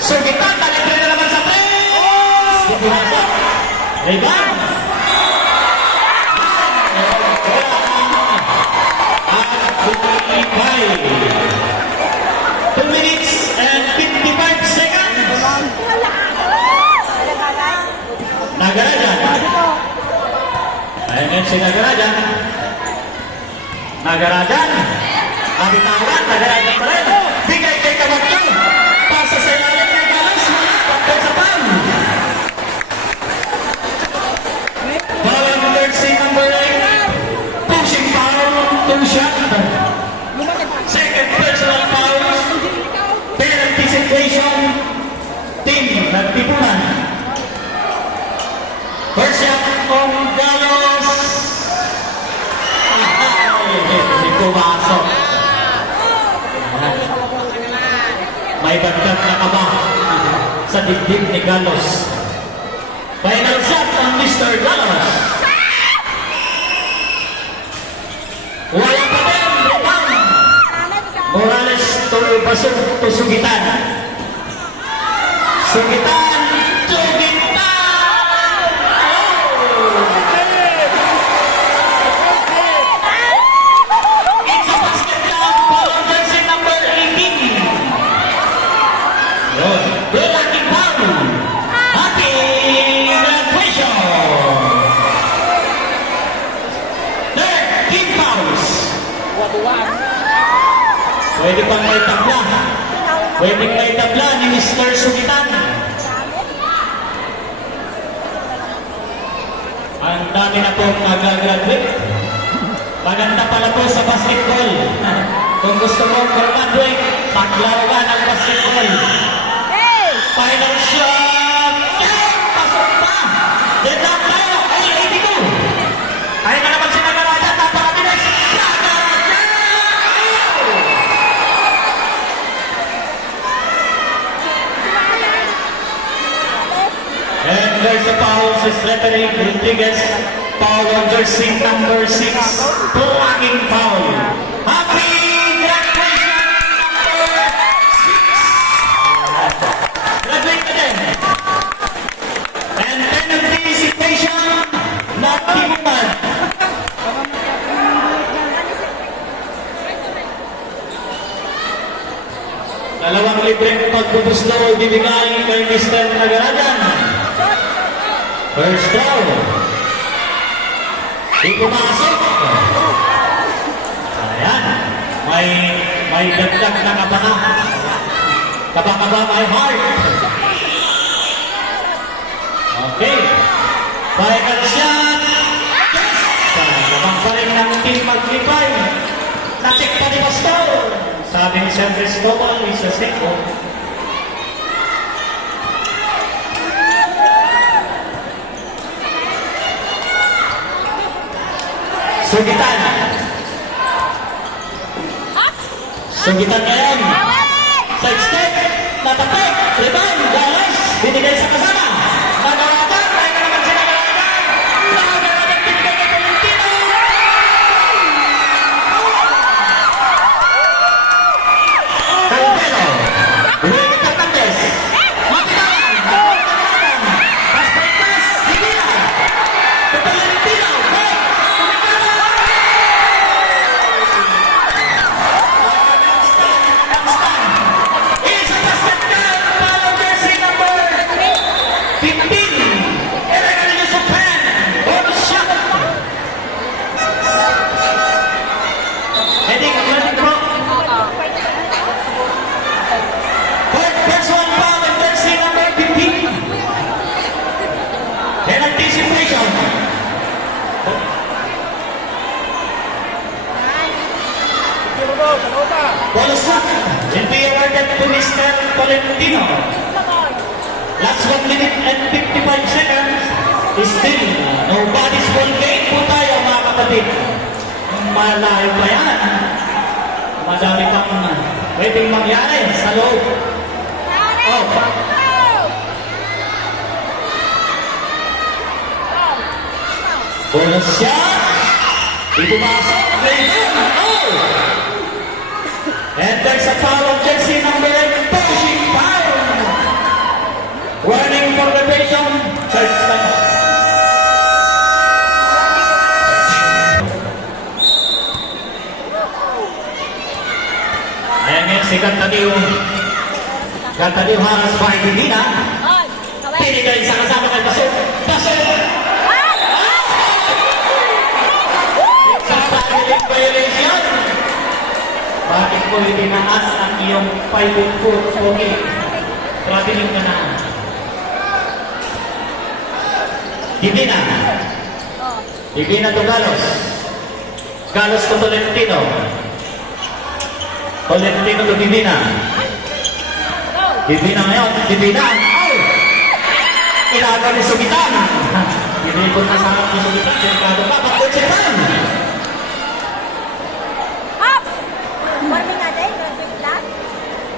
Sugitan, talipin na naman sa press! Pumasok. Rebound. Lipay. 2 minutes and 55 seconds. Nagarajan. Ayan yan si Nagarajan. Nagarajan. Kabitawan, Nagarajan pa rin. Bigay kay Kabagyo. Pasa sa ilalim ng balas. Pagkay sa pan. Bawal jersey number 8. Pushing foul. 2 shot. Second personal foul. Penalty situation. Team Nagtipunan. First shot from Galos. Hindi pumasok. May bagdag na kaba sa dibdib ni Galos. Final shot ng Mr. Galos. Wala pa din. Rebound. Morales to Sugitan. Sugitan. Sugitan. Pwede pang may tabla. Pwede may tabla ni Mr. Sugitan. Ang dami na po mag-graduate. Maganda pala po sa basketball. Kung gusto mo mag-graduate, maglaro ka ng basketball. Final shot! Yeah! Pasok pa! Dead up tayo! Ay, 82! Ay na naman si Nagaraja. Napakabilis! Nagaraja! And there's a foul sa Referee Rodriguez. Foul on jersey number 6. Blocking foul. Happy graduation number 6. Graduate ka din. And penalty situation not given. Dalawang libreng pagbubuslo ibibigay kay Mr. Nagarajan. First foul. Di pumasok. Ayan. May dagdag na kabaka. Kabaka my heart. Okay. Balikan shot. Yes! Labang pa rin ng team maglipay. Na-check pa ni Pastor. Sabi ni San Cristobal, isa seko. Sugitan. Sugitan ngayon. Side step. Natapik. Rebound. Wallace. Binigay sa kasama. Nagarajan. Ay na naman si Nagarajan. Nagarajan. Binigay kay Tolentino. Calvero. Binigay kay Fernandez. Mapitan. Pass by pass. Higina. Tolentino. Break. Is a basket count. Follow jersey number 15. Eric Yusupan. Bonus shot. Heading bro. First one foul on jersey number 15. Then anticipation. Bonus shot. Will be awarded to Mr. Tolentino. Last 1 minute and 55 seconds. Still, nobody's ball game po tayo mga kapatid. Malayo pa yan. Madami pang pwedeng mangyari sa loob. Oh, bonus shot. Itumasok. Rebound. Oh! And there's a foul of jersey number 8. Pushing foul. Warning for rotation. Third time. Ayan yan si Cantadiw. Cantadiw haras pa hindi na. Pinigay sa kasama kay Pasok. Pasok! It's a family violation. Bakit ko itinaas ang iyong 5-foot pocket? Traveling ka na. Divina. Divina to Galos. Galos to Tolentino. Tolentino to Divina. Divina ngayon. Divina. Ay! Ilaga ni Sugitan. Binipon na sa harap ni Sugitan. Delikado ka. Bakit Sugitan?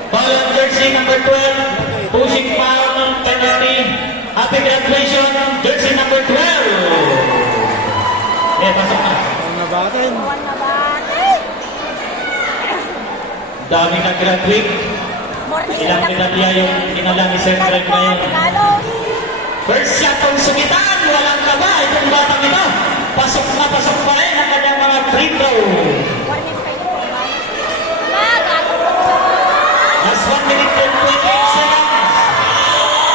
Ball on jersey number 12. Pushing foul on penalty. Happy graduation. Jersey number 12. Pasok na. Ang nabatin. Dami nag-graduate. Ilang medalya yung tinala ni Sir Greg ngayon. First shot ng Sugitan. Walang kaba. Itong batang ito. Pasok pa rin ang kanyang mga free throw. Last 1 minute and 28 seconds.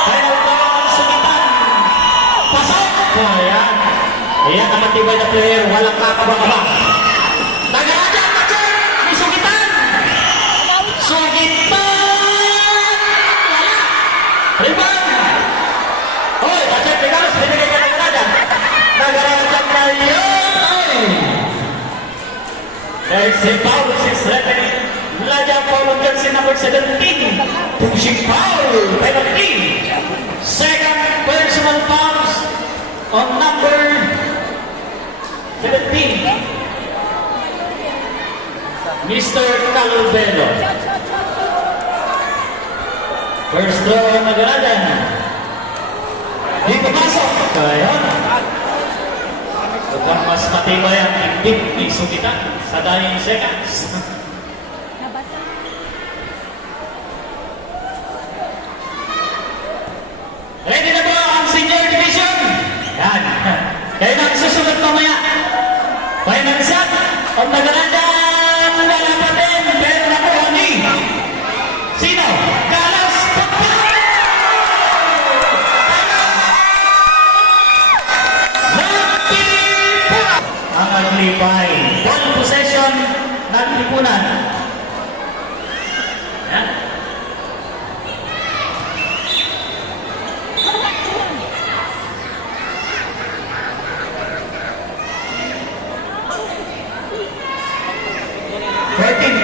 Final ball, Sugitan. Pasok! Ayan. Ayan ang matibay na player. Walang kakaba-kaba. Nagarajan! Nagarajan! First and foul, 6 referee. Laja foul on jersey number 17. Pushing foul, penalty. Second personal fouls on number 17. Mr. Calvelo. First throw ang nagaladan. Di pumasok. Ayun. Mukhang mas matibay ang timbit ni Sugita sa dying seconds. Nabasa. Ready na ba ang senior division? Yan. Kaya na ang susunod mamaya. Final shot. Ang nagaladan. Lalapatin. Pero nakuha ni. Sino? Carlos Pagpag! Ang naglipay. Ball possession ng lipunan. Yan.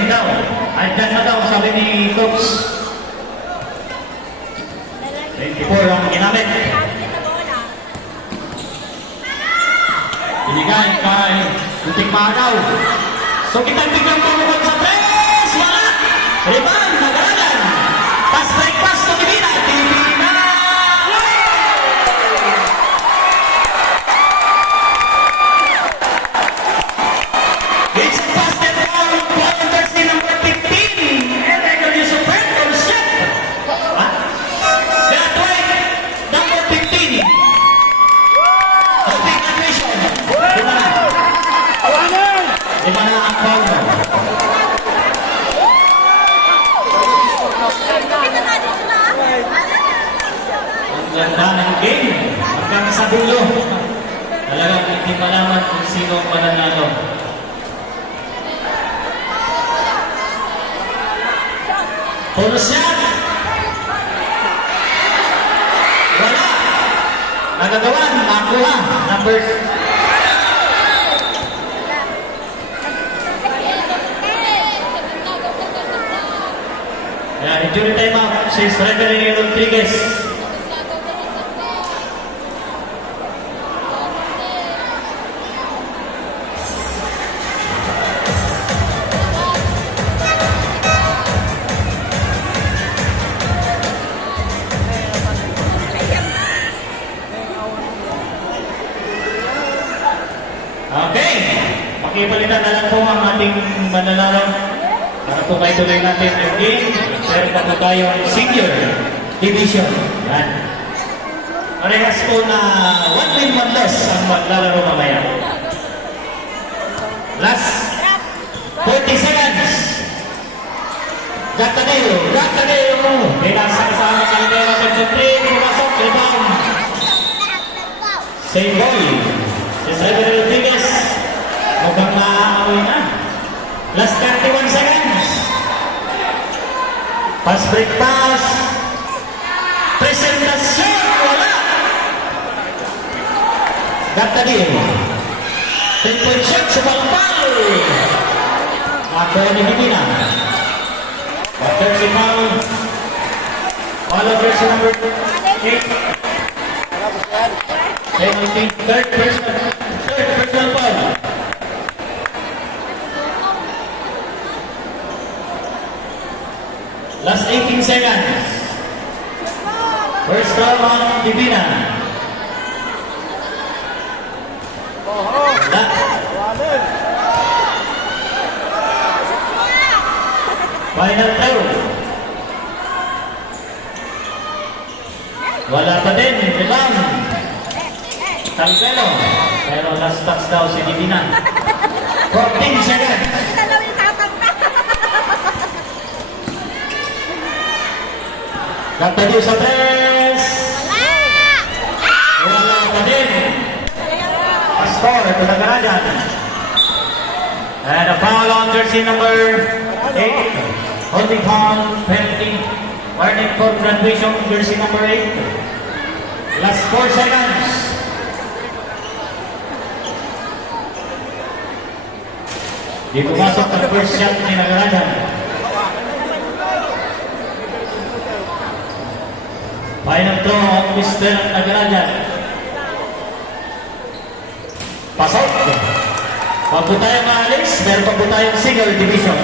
Daw. Andyan na daw, sabi ni Coach. 24 ang ginamit. Binigay kay Puting Manaw. So kitang biglang tumukod sa press. Wala. Rebound, nagaralan. Pass break pass to Divina. Divina. It's a pass that down. Point jersey number 15. Eric Yusufer from Shep. Graduate number 15. Open admission. Di ba na ang foul mo? Ang ganda ng game. Hanggang sa dulo. Talagang hindi malaman kung sino ang mananalo. Full shot. Wala. Nagagawan. Nakuha. Number injury time out, si Referee Rodriguez. Okay, pakipalitan na lang po ang ating manlalaro. Para po kayo tuloy natin yung game, meron pa po tayong senior division. Yan. Parehas po na 1 win, 1 loss ang maglalaro mamaya. Last 40 seconds. Gatadeo. Binasang sa aming kalidera, 23, pumasok, rebound. Same ball. Si Xavier Rodriguez, mukhang maaaway na. Last 31 seconds. Pass break pass. Presentasyon. Wala. Gatadeo. 10-point shot sa palpal. Ako ni Divina. After si Paul. All of jersey number 8. Third personal foul. Last 18 seconds. First throw on Divina. Wala. Final throw. Wala pa din. Rebound. Calvelo. Pero last touch daw si Divina. 14 seconds. Gatadeo sa press. Wala pa din. Score, ito na ganajan. And a foul on jersey number 8. Holding foul, penalty. Warning for graduation, jersey number 8. Last 4 seconds. Di pumasok ang first shot ni Nagarajan. Final throw ang Mr. Nagarajan. Pasok. Wag po tayong maalis, meron pa po tayong single division.